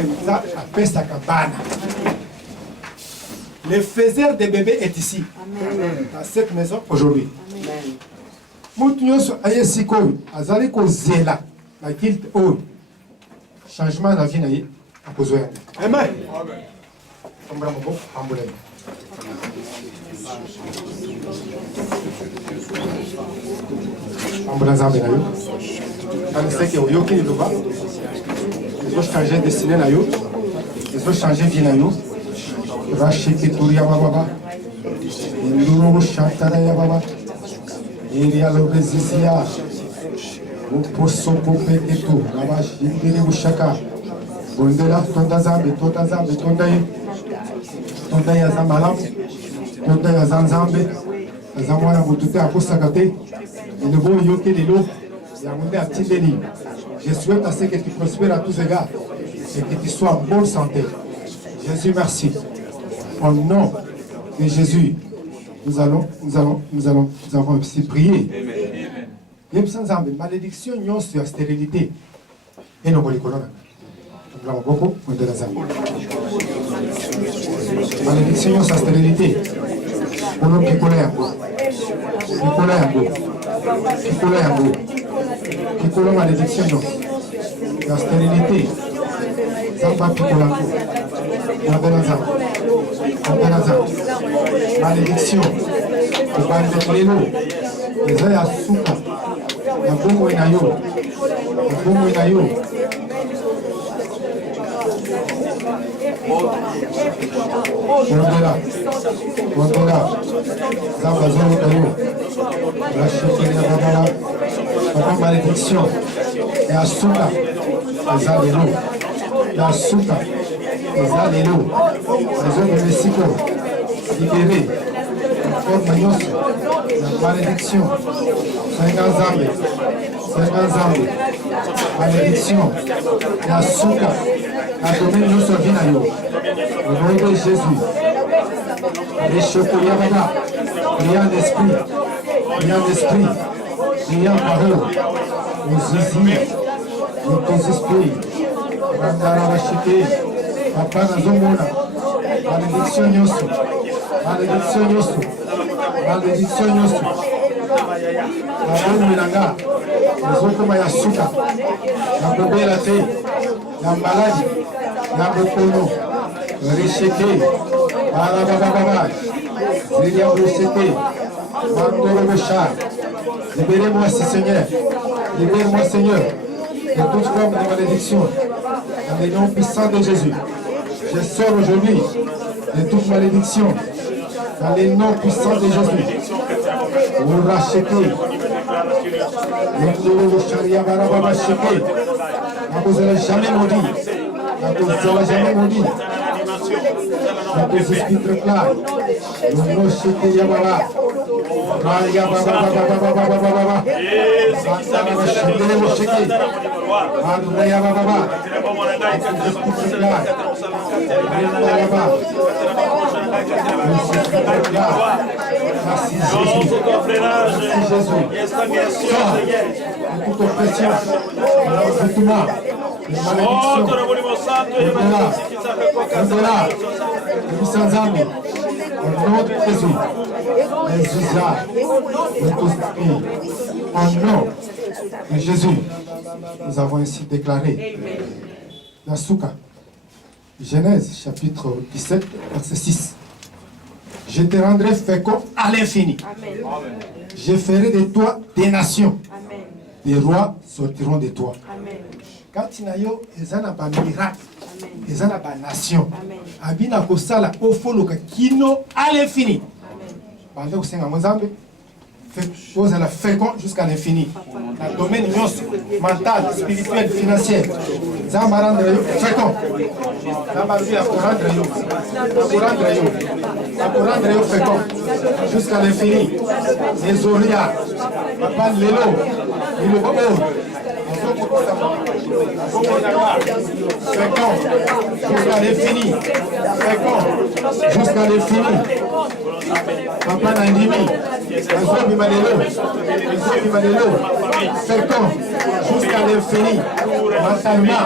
apesaka bana. Le faiseur de bébés est ici, dans cette maison aujourd'hui. Mutu nyonso aye sikoyo azali kozela na kilte oyo changement na vie na ye akozwa. Amen. Ombra maboko ambula. Ambula nzambe na yo. Quand c'est que oyoki liloba, ils ont changé destinée na yo, ils ont changé vie na yo. Rashiki Turia Baba, Induro Shatara Baba, Iria Lobezisia, Uposo Popetu, Lavash, Indiri Ushaka, Bundela, Tondazambe, Tondazambe, Tondaya Zamalam, Tondaya Zanzambe, Zamwana Mutute Aposagate, et le bon Yoke Lilo, Yamunde à Tindeli. Je souhaite à ce que tu prospères à tous égards et que tu sois en bonne santé. Jésus, merci. Au nom de Jésus, nous allons aussi prier. Malédiction, non, sur la stérilité. Et nous voulons beaucoup de la malédiction, sur la stérilité. On nous picolait un peu. Picolait malédiction, non. La stérilité. Ça va picoler un peu. Malédiction, les ailes à souka, la bombe est naïo, Ondela, Zambazolo Kayo, la chefferie Babala, la malédiction, et à souka, les alélos, la souka. Les allélos, les hommes de Mexico, libérés, la forme Nyoso, la malédiction, Senganzambe, malédiction, la souka, la domaine Nyoso Vinayo, au nom de Jésus, les chocolats, rien d'esprit, rien parole, aux usines, aux esprits, Randara Rachite, Papa Nazomona, malédiction Yosu, malédiction nyonso na nanga ezokoma ya suka na kobela te na maladi na bokono rechete balabababa Zélia Brossété Mandoro Bochar. Libérez-moi si Seigneur, libère-moi Seigneur de toute forme de malédiction dans le nom puissant de Jésus. Je sors aujourd'hui de toute malédiction dans le nom puissant de Jésus. Vous rachetez. Vous n'allez jamais maudit. Vous n'allez jamais maudit. Vous esprits très clairs. Vous rachetez Yababa. Toute oppression, au nom de Jésus, nous avons ainsi déclaré. La Souka, Genèse chapitre 17, verset 6. Je te rendrai fécond à l'infini. Je ferai de toi des nations. Des rois sortiront de toi. Quand il y a un miracle, il y a une nation. Abina kosala ofoloka kino à l'infini. Pendant que c'est un mozambe, vous allez fécond jusqu'à l'infini. Dans le domaine mental, spirituel, financier. Zambarandre fécond. Zambarandre fécond jusqu'à l'infini. Les orias, papa Lélo, le Bobo. Fécond jusqu'à l'infini. Fécond jusqu'à l'infini. Papa Nandimi. Fécond jusqu'à l'infini. Mentalement.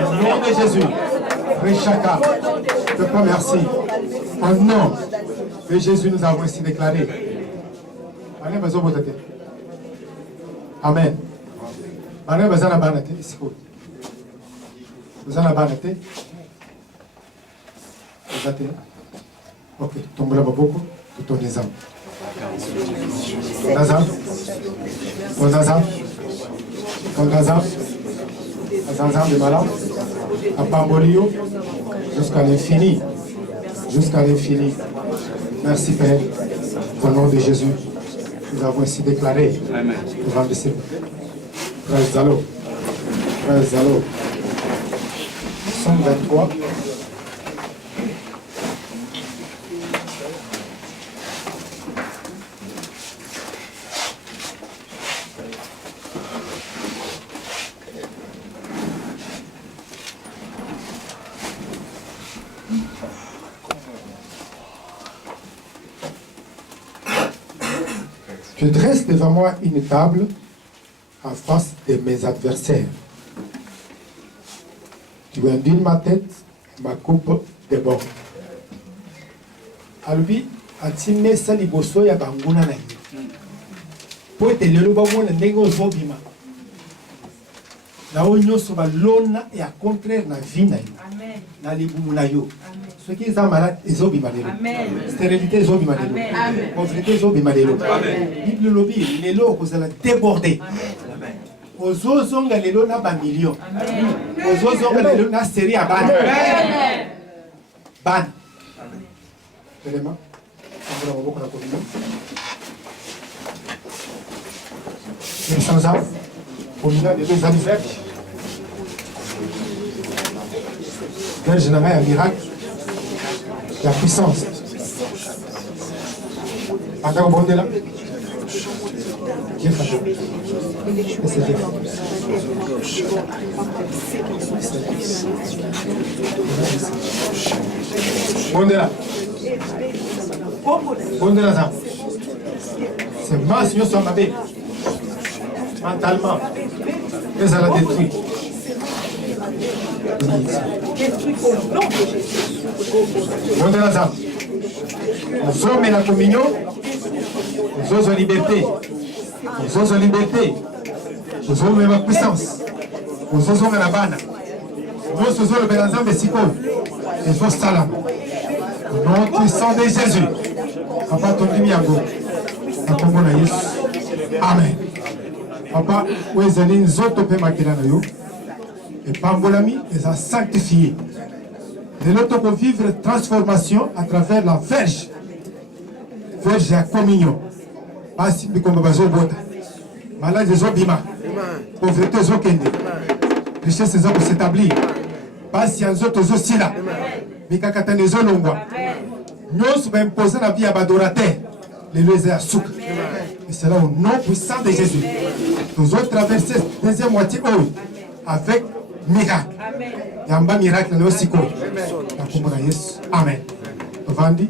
Au nom de Jésus. Richaka. Je te remercie. Au nom de Jésus, nous avons ainsi déclaré. Amen. Amen. Bazana banate isko. Bazana banate. Bazate. Ok, tombola baboko, tout ton examen. Nazam. Nazam. Nazam. Nazam de malam. À Pambolio, jusqu'à l'infini. Jusqu'à l'infini. Merci Père. Au nom de Jésus, nous avons ainsi déclaré. Amen. Devant le Seigneur. Frère Zalo. Frère Zalo. Somme 23. Je dresse devant moi une table en face de mes adversaires. Tu induis ma tête, ma coupe déborde. Alubi, atime sali boso ya banguna na yo. Po ete lelo ba mona ndenge ozobima. Na onyo so ba lona ya contraire na vie na yo. Amen. Na libumu na yo. Ce qui est malade, ils ont bimalé. Stérilité, ils ont bimalé. Pauvreté, ils ont bimalé. Bible lobby, les lots, vous allez déborder. Aux autres, on a les lots, n'a pas millions. Aux autres, on a les lots, n'a série à ban. Ban. Vraiment. On va beaucoup la communion. C'est sans arbre. Communion des deux anniversaires. Vierge n'a rien un miracle. La puissance. Pendant qu'on bonde là, Dieu fait. Et c'est Dieu. Bonde là. Bonde là, ça. C'est ma Seigneur sur ma bête. Mentalement. Et ça l'a détruit. Bonde là, ça. On forme la communion Nous sommes en liberté. Nous sommes en liberté. Nous sommes en puissance. Nous sommes en abana. Nous sommes en bénédiction de Siko. Nous sommes salam. Nom puissant de Jésus. Papa, ton dimiago. Amen. Papa, où est-ce que nous autres peut maquiller nous? Et Pambolami les a sanctifiés. De l'autre pour vivre transformation à travers la verge. Verge à communion. Pas si comme bazo bota. Malade des obima. Pauvreté des okende. Richesse des hommes s'établir. Pas si en autres aussi là. Mais kakata des olongwa. Nous sommes imposés la vie à badorateur. Les lois à souk. Et c'est là au nom puissant de Jésus. Nous allons traverser la deuxième moitié avec miracle. Il y a un miracle dans le Siko. Amen. Vandi.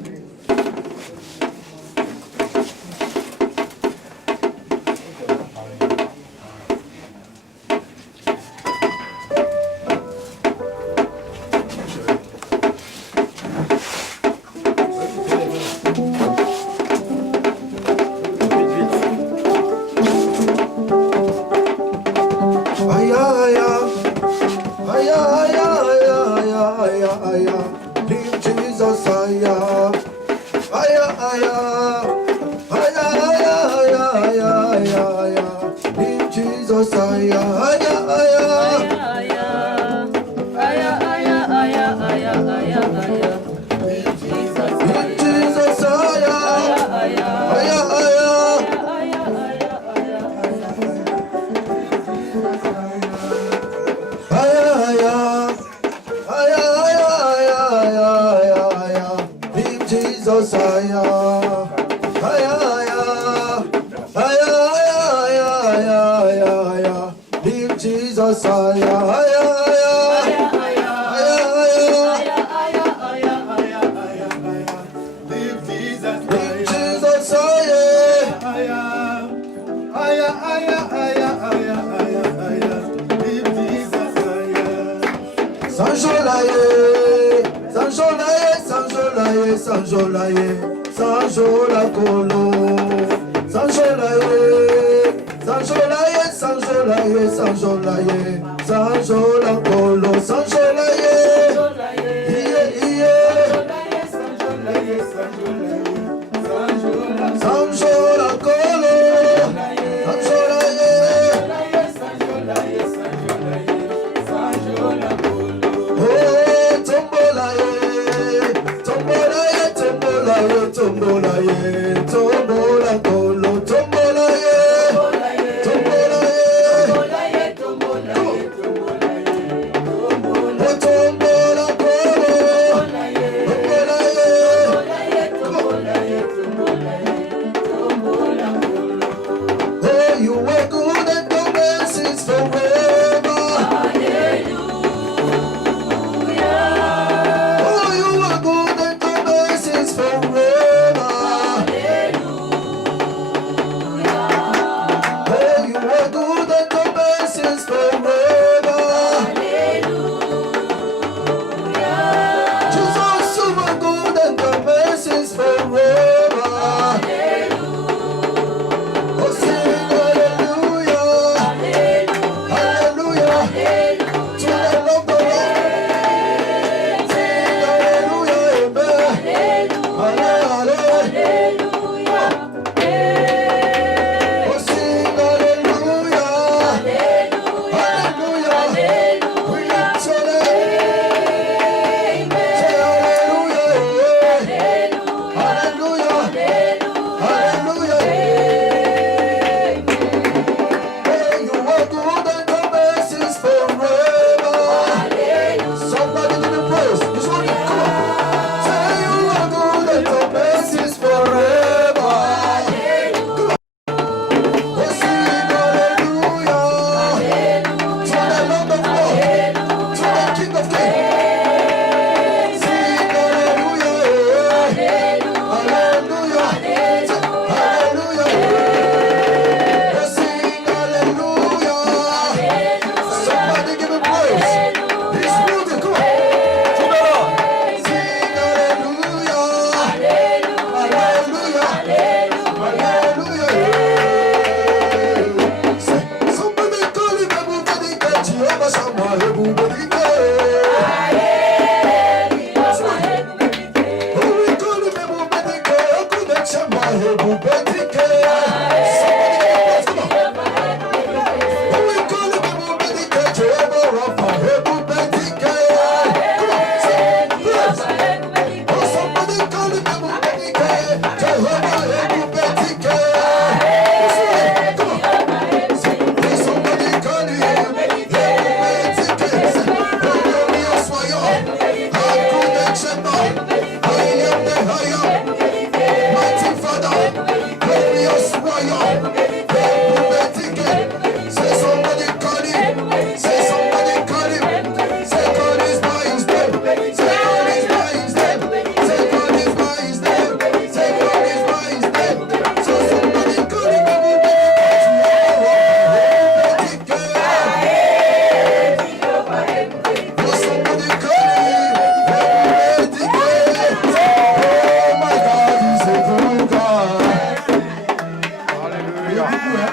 beaucoup. Hein?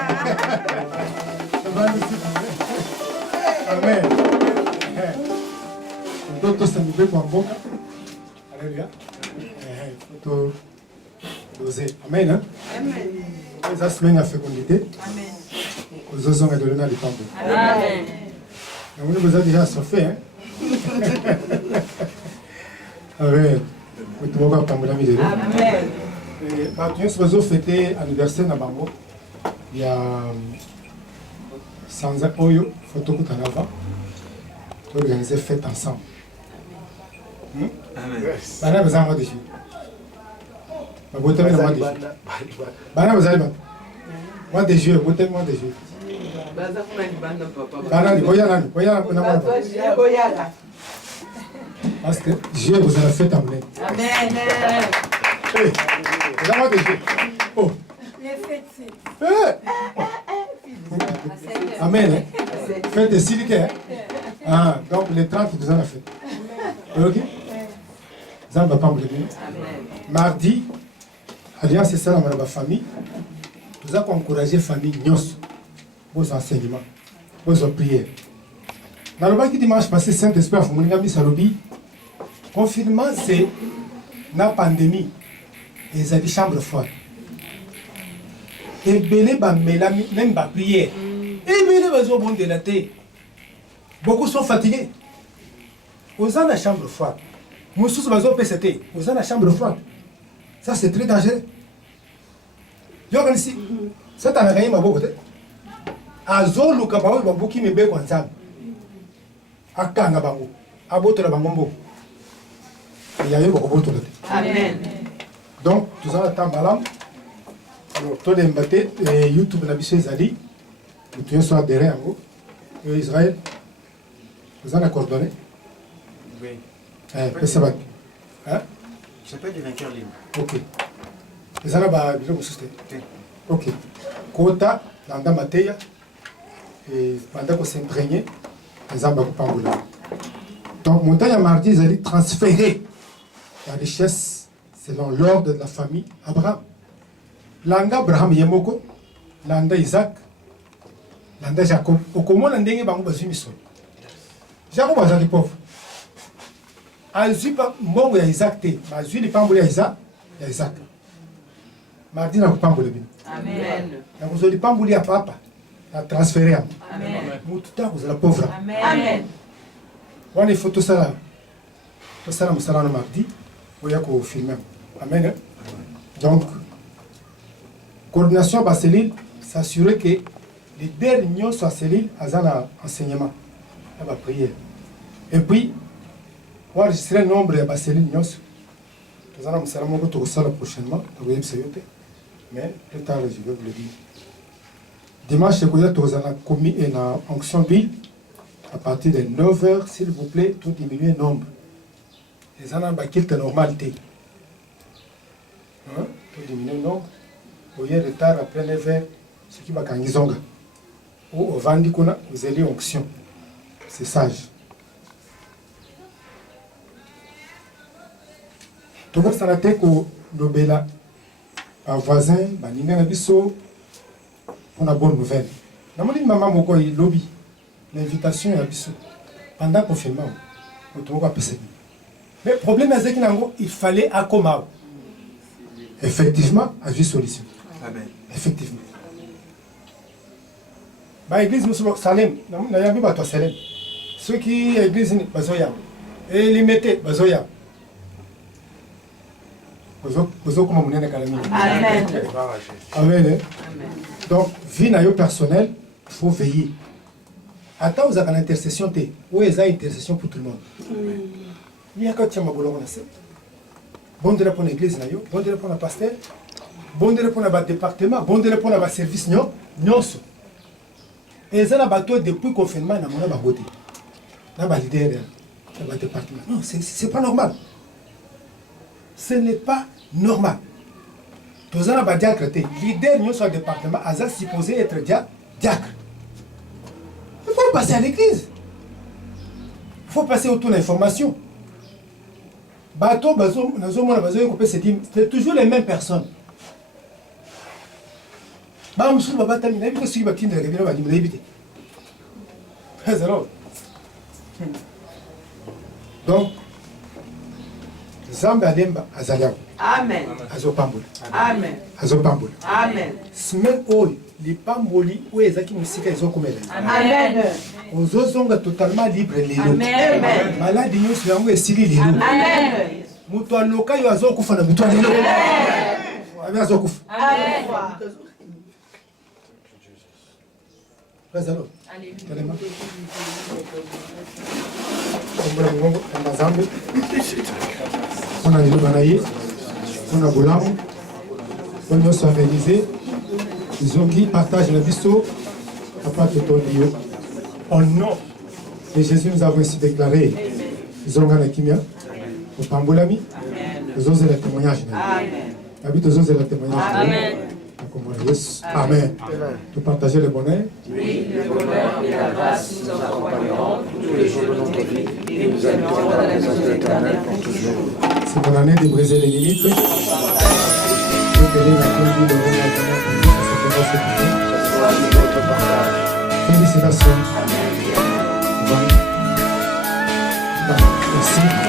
Amen. Donc, ça nous fait pour bon. Alléluia. Faut doser. Amen. Hein? Amen. Les semaines à fécondité. Amen. Aux osons et de l'honneur du temple. Amen. On vous a déjà sauvé. Hein? Amen. Amen. Nous avons fêté l'anniversaire de Bango. Il y a sans Oyo, photo que tu as organisé fête ensemble. Amen. Bana besoin de Dieu. Moi de Dieu, moi de Dieu. Parce que Dieu vous a fait amener. Amen. Vous de Dieu. Oh. Amen. Faites des silicaires. Ah, donc les 30 vous en a fait. Ok? Ça ne va pas me lever. Mardi, Alliance et ça dans ma famille. Nous avons encouragé la famille Nyos, vos enseignements, vos prières. Dans le bas qui dimanche passé, Saint-Esprit a fait mon Sarobi, confirmant c'est la pandémie, et ils ont dit chambre froide. Et belé ba melami, même ba prière. Et belé ba zo bon de la thé. Beaucoup sont fatigués. Aux gens la chambre froide. Moi sous ba zo PCT, aux gens la chambre froide. Ça c'est très dangereux. Yo kan si ça t'a gagné ma beaucoup. Azo luka ba ba boki me be kwanza. Akanga bango. Aboto la bangombo. Il y a eu beaucoup de Amen. Donc, tout ça, attend malam. Alors, tout le monde, YouTube n'a pas Zali. Nous sommes adhérés en haut. Israël, vous en avez coordonné? Oui. C'est pas. Hein? Je s'appelle des vainqueurs libres. Ok. Vous en avez besoin de ok. Kota, dans Mateya, et pendant qu'on s'imprègne, les gens ne vont pas vous là. Donc, montagne à mardi, ils allaient transférer la richesse selon l'ordre de la famille Abraham. Landa Abraham Yemoko, Landa Isaac, Landa Jacob. Au comment l'andenge bango bazumi Jacob bazali pauvre. Azui pa mbongo ya Isaac te, azui li pambole ya Isaac. Mardi na kupambole bin. Amen. Na kuzoli pambole ya papa, na transféré am. Amen. Mututa kuzala pauvre. Amen. Wana photo ça. Tout ça nous sera le mardi. Vous voyez qu'on filme. Amen. Donc, coordination à Céline, s'assurer que les derniers sont à Céline, à l'enseignement, à la prière. Et puis, on va enregistrer le nombre de Céline. Nous allons faire ça prochainement. Mais plus tard, je vais vous le dire. Dimanche, nous allons commis une onction ville à partir de 9h, s'il vous plaît, tout diminuer le nombre. Les gens ont une normalité. Tout diminuer le nombre. Au lieu de retard après 9h, ce qui va gagner zonga. Ou au vendi qu'on a, vous allez onction. C'est sage. Tout le monde s'en a tête au Nobela. Un voisin, il y a une bonne nouvelle. Namoni maman moko yi lobby. L'invitation est à Bissou. Pendant le confinement, mais le problème c'est qu'il fallait accommoder. Effectivement, à juste solution. Amen. Effectivement. L'église nous Salem, nous n'avons pas Salem. Ceux qui l'église bazoya et les mettaient bazoya. Amen. Amen. Donc, vie na yo personnel, il faut veiller. Attends, vous avez une intercession, où est une intercession pour tout le monde? Il y a quand tu as ma boulot, bon de répondre à l'église, bon de répondre à pasteur, bon de répondre à département, bon de répondre à service, non. Et ça, depuis le confinement, on a mon beauté. On a leader, on a département. Non, c'est pas normal. Ce n'est pas normal. Tous les gens ont diacre. Leader, nous sommes département, ils supposé être diacre. Il faut passer à l'église. Il faut passer autour de l'information. C'est toujours les mêmes personnes. bamusu babata mina biko siki bakindira kabino bali mudebite. Praise the Lord. Donc Zamba alemba azaliao. Amen. Azopambula. Amen. Azopambula. Amen. Semaine oyo lipamboli oyo ezaki musika ezokomela. Amen. Ozozonga totalement libre lelo. Amen. Maladi nyonso yango esili lelo. Amen. Mutu aloka yo azokufa na mutu alelo. Amen. Azokufa. Amen. Praise the Lord. Alléluia. On a les banaïs, on a Boulam, on a s'organisé, ils ont qui partagent la bisto à part de ton Dieu. Au nom de Jésus, nous avons ainsi déclaré, ils ont gagné Kimia, au Pamboulami, ils ont osé le témoignage. Habite aux osé le témoignage. Amen. Amen. Pour partager le bonheur. Oui, le bonheur et la grâce nous accompagneront tous les jours de notre vie et nous aimerons dans la maison de l'Éternel pour toujours. C'est mon année de briser les limites. Félicitations. Merci.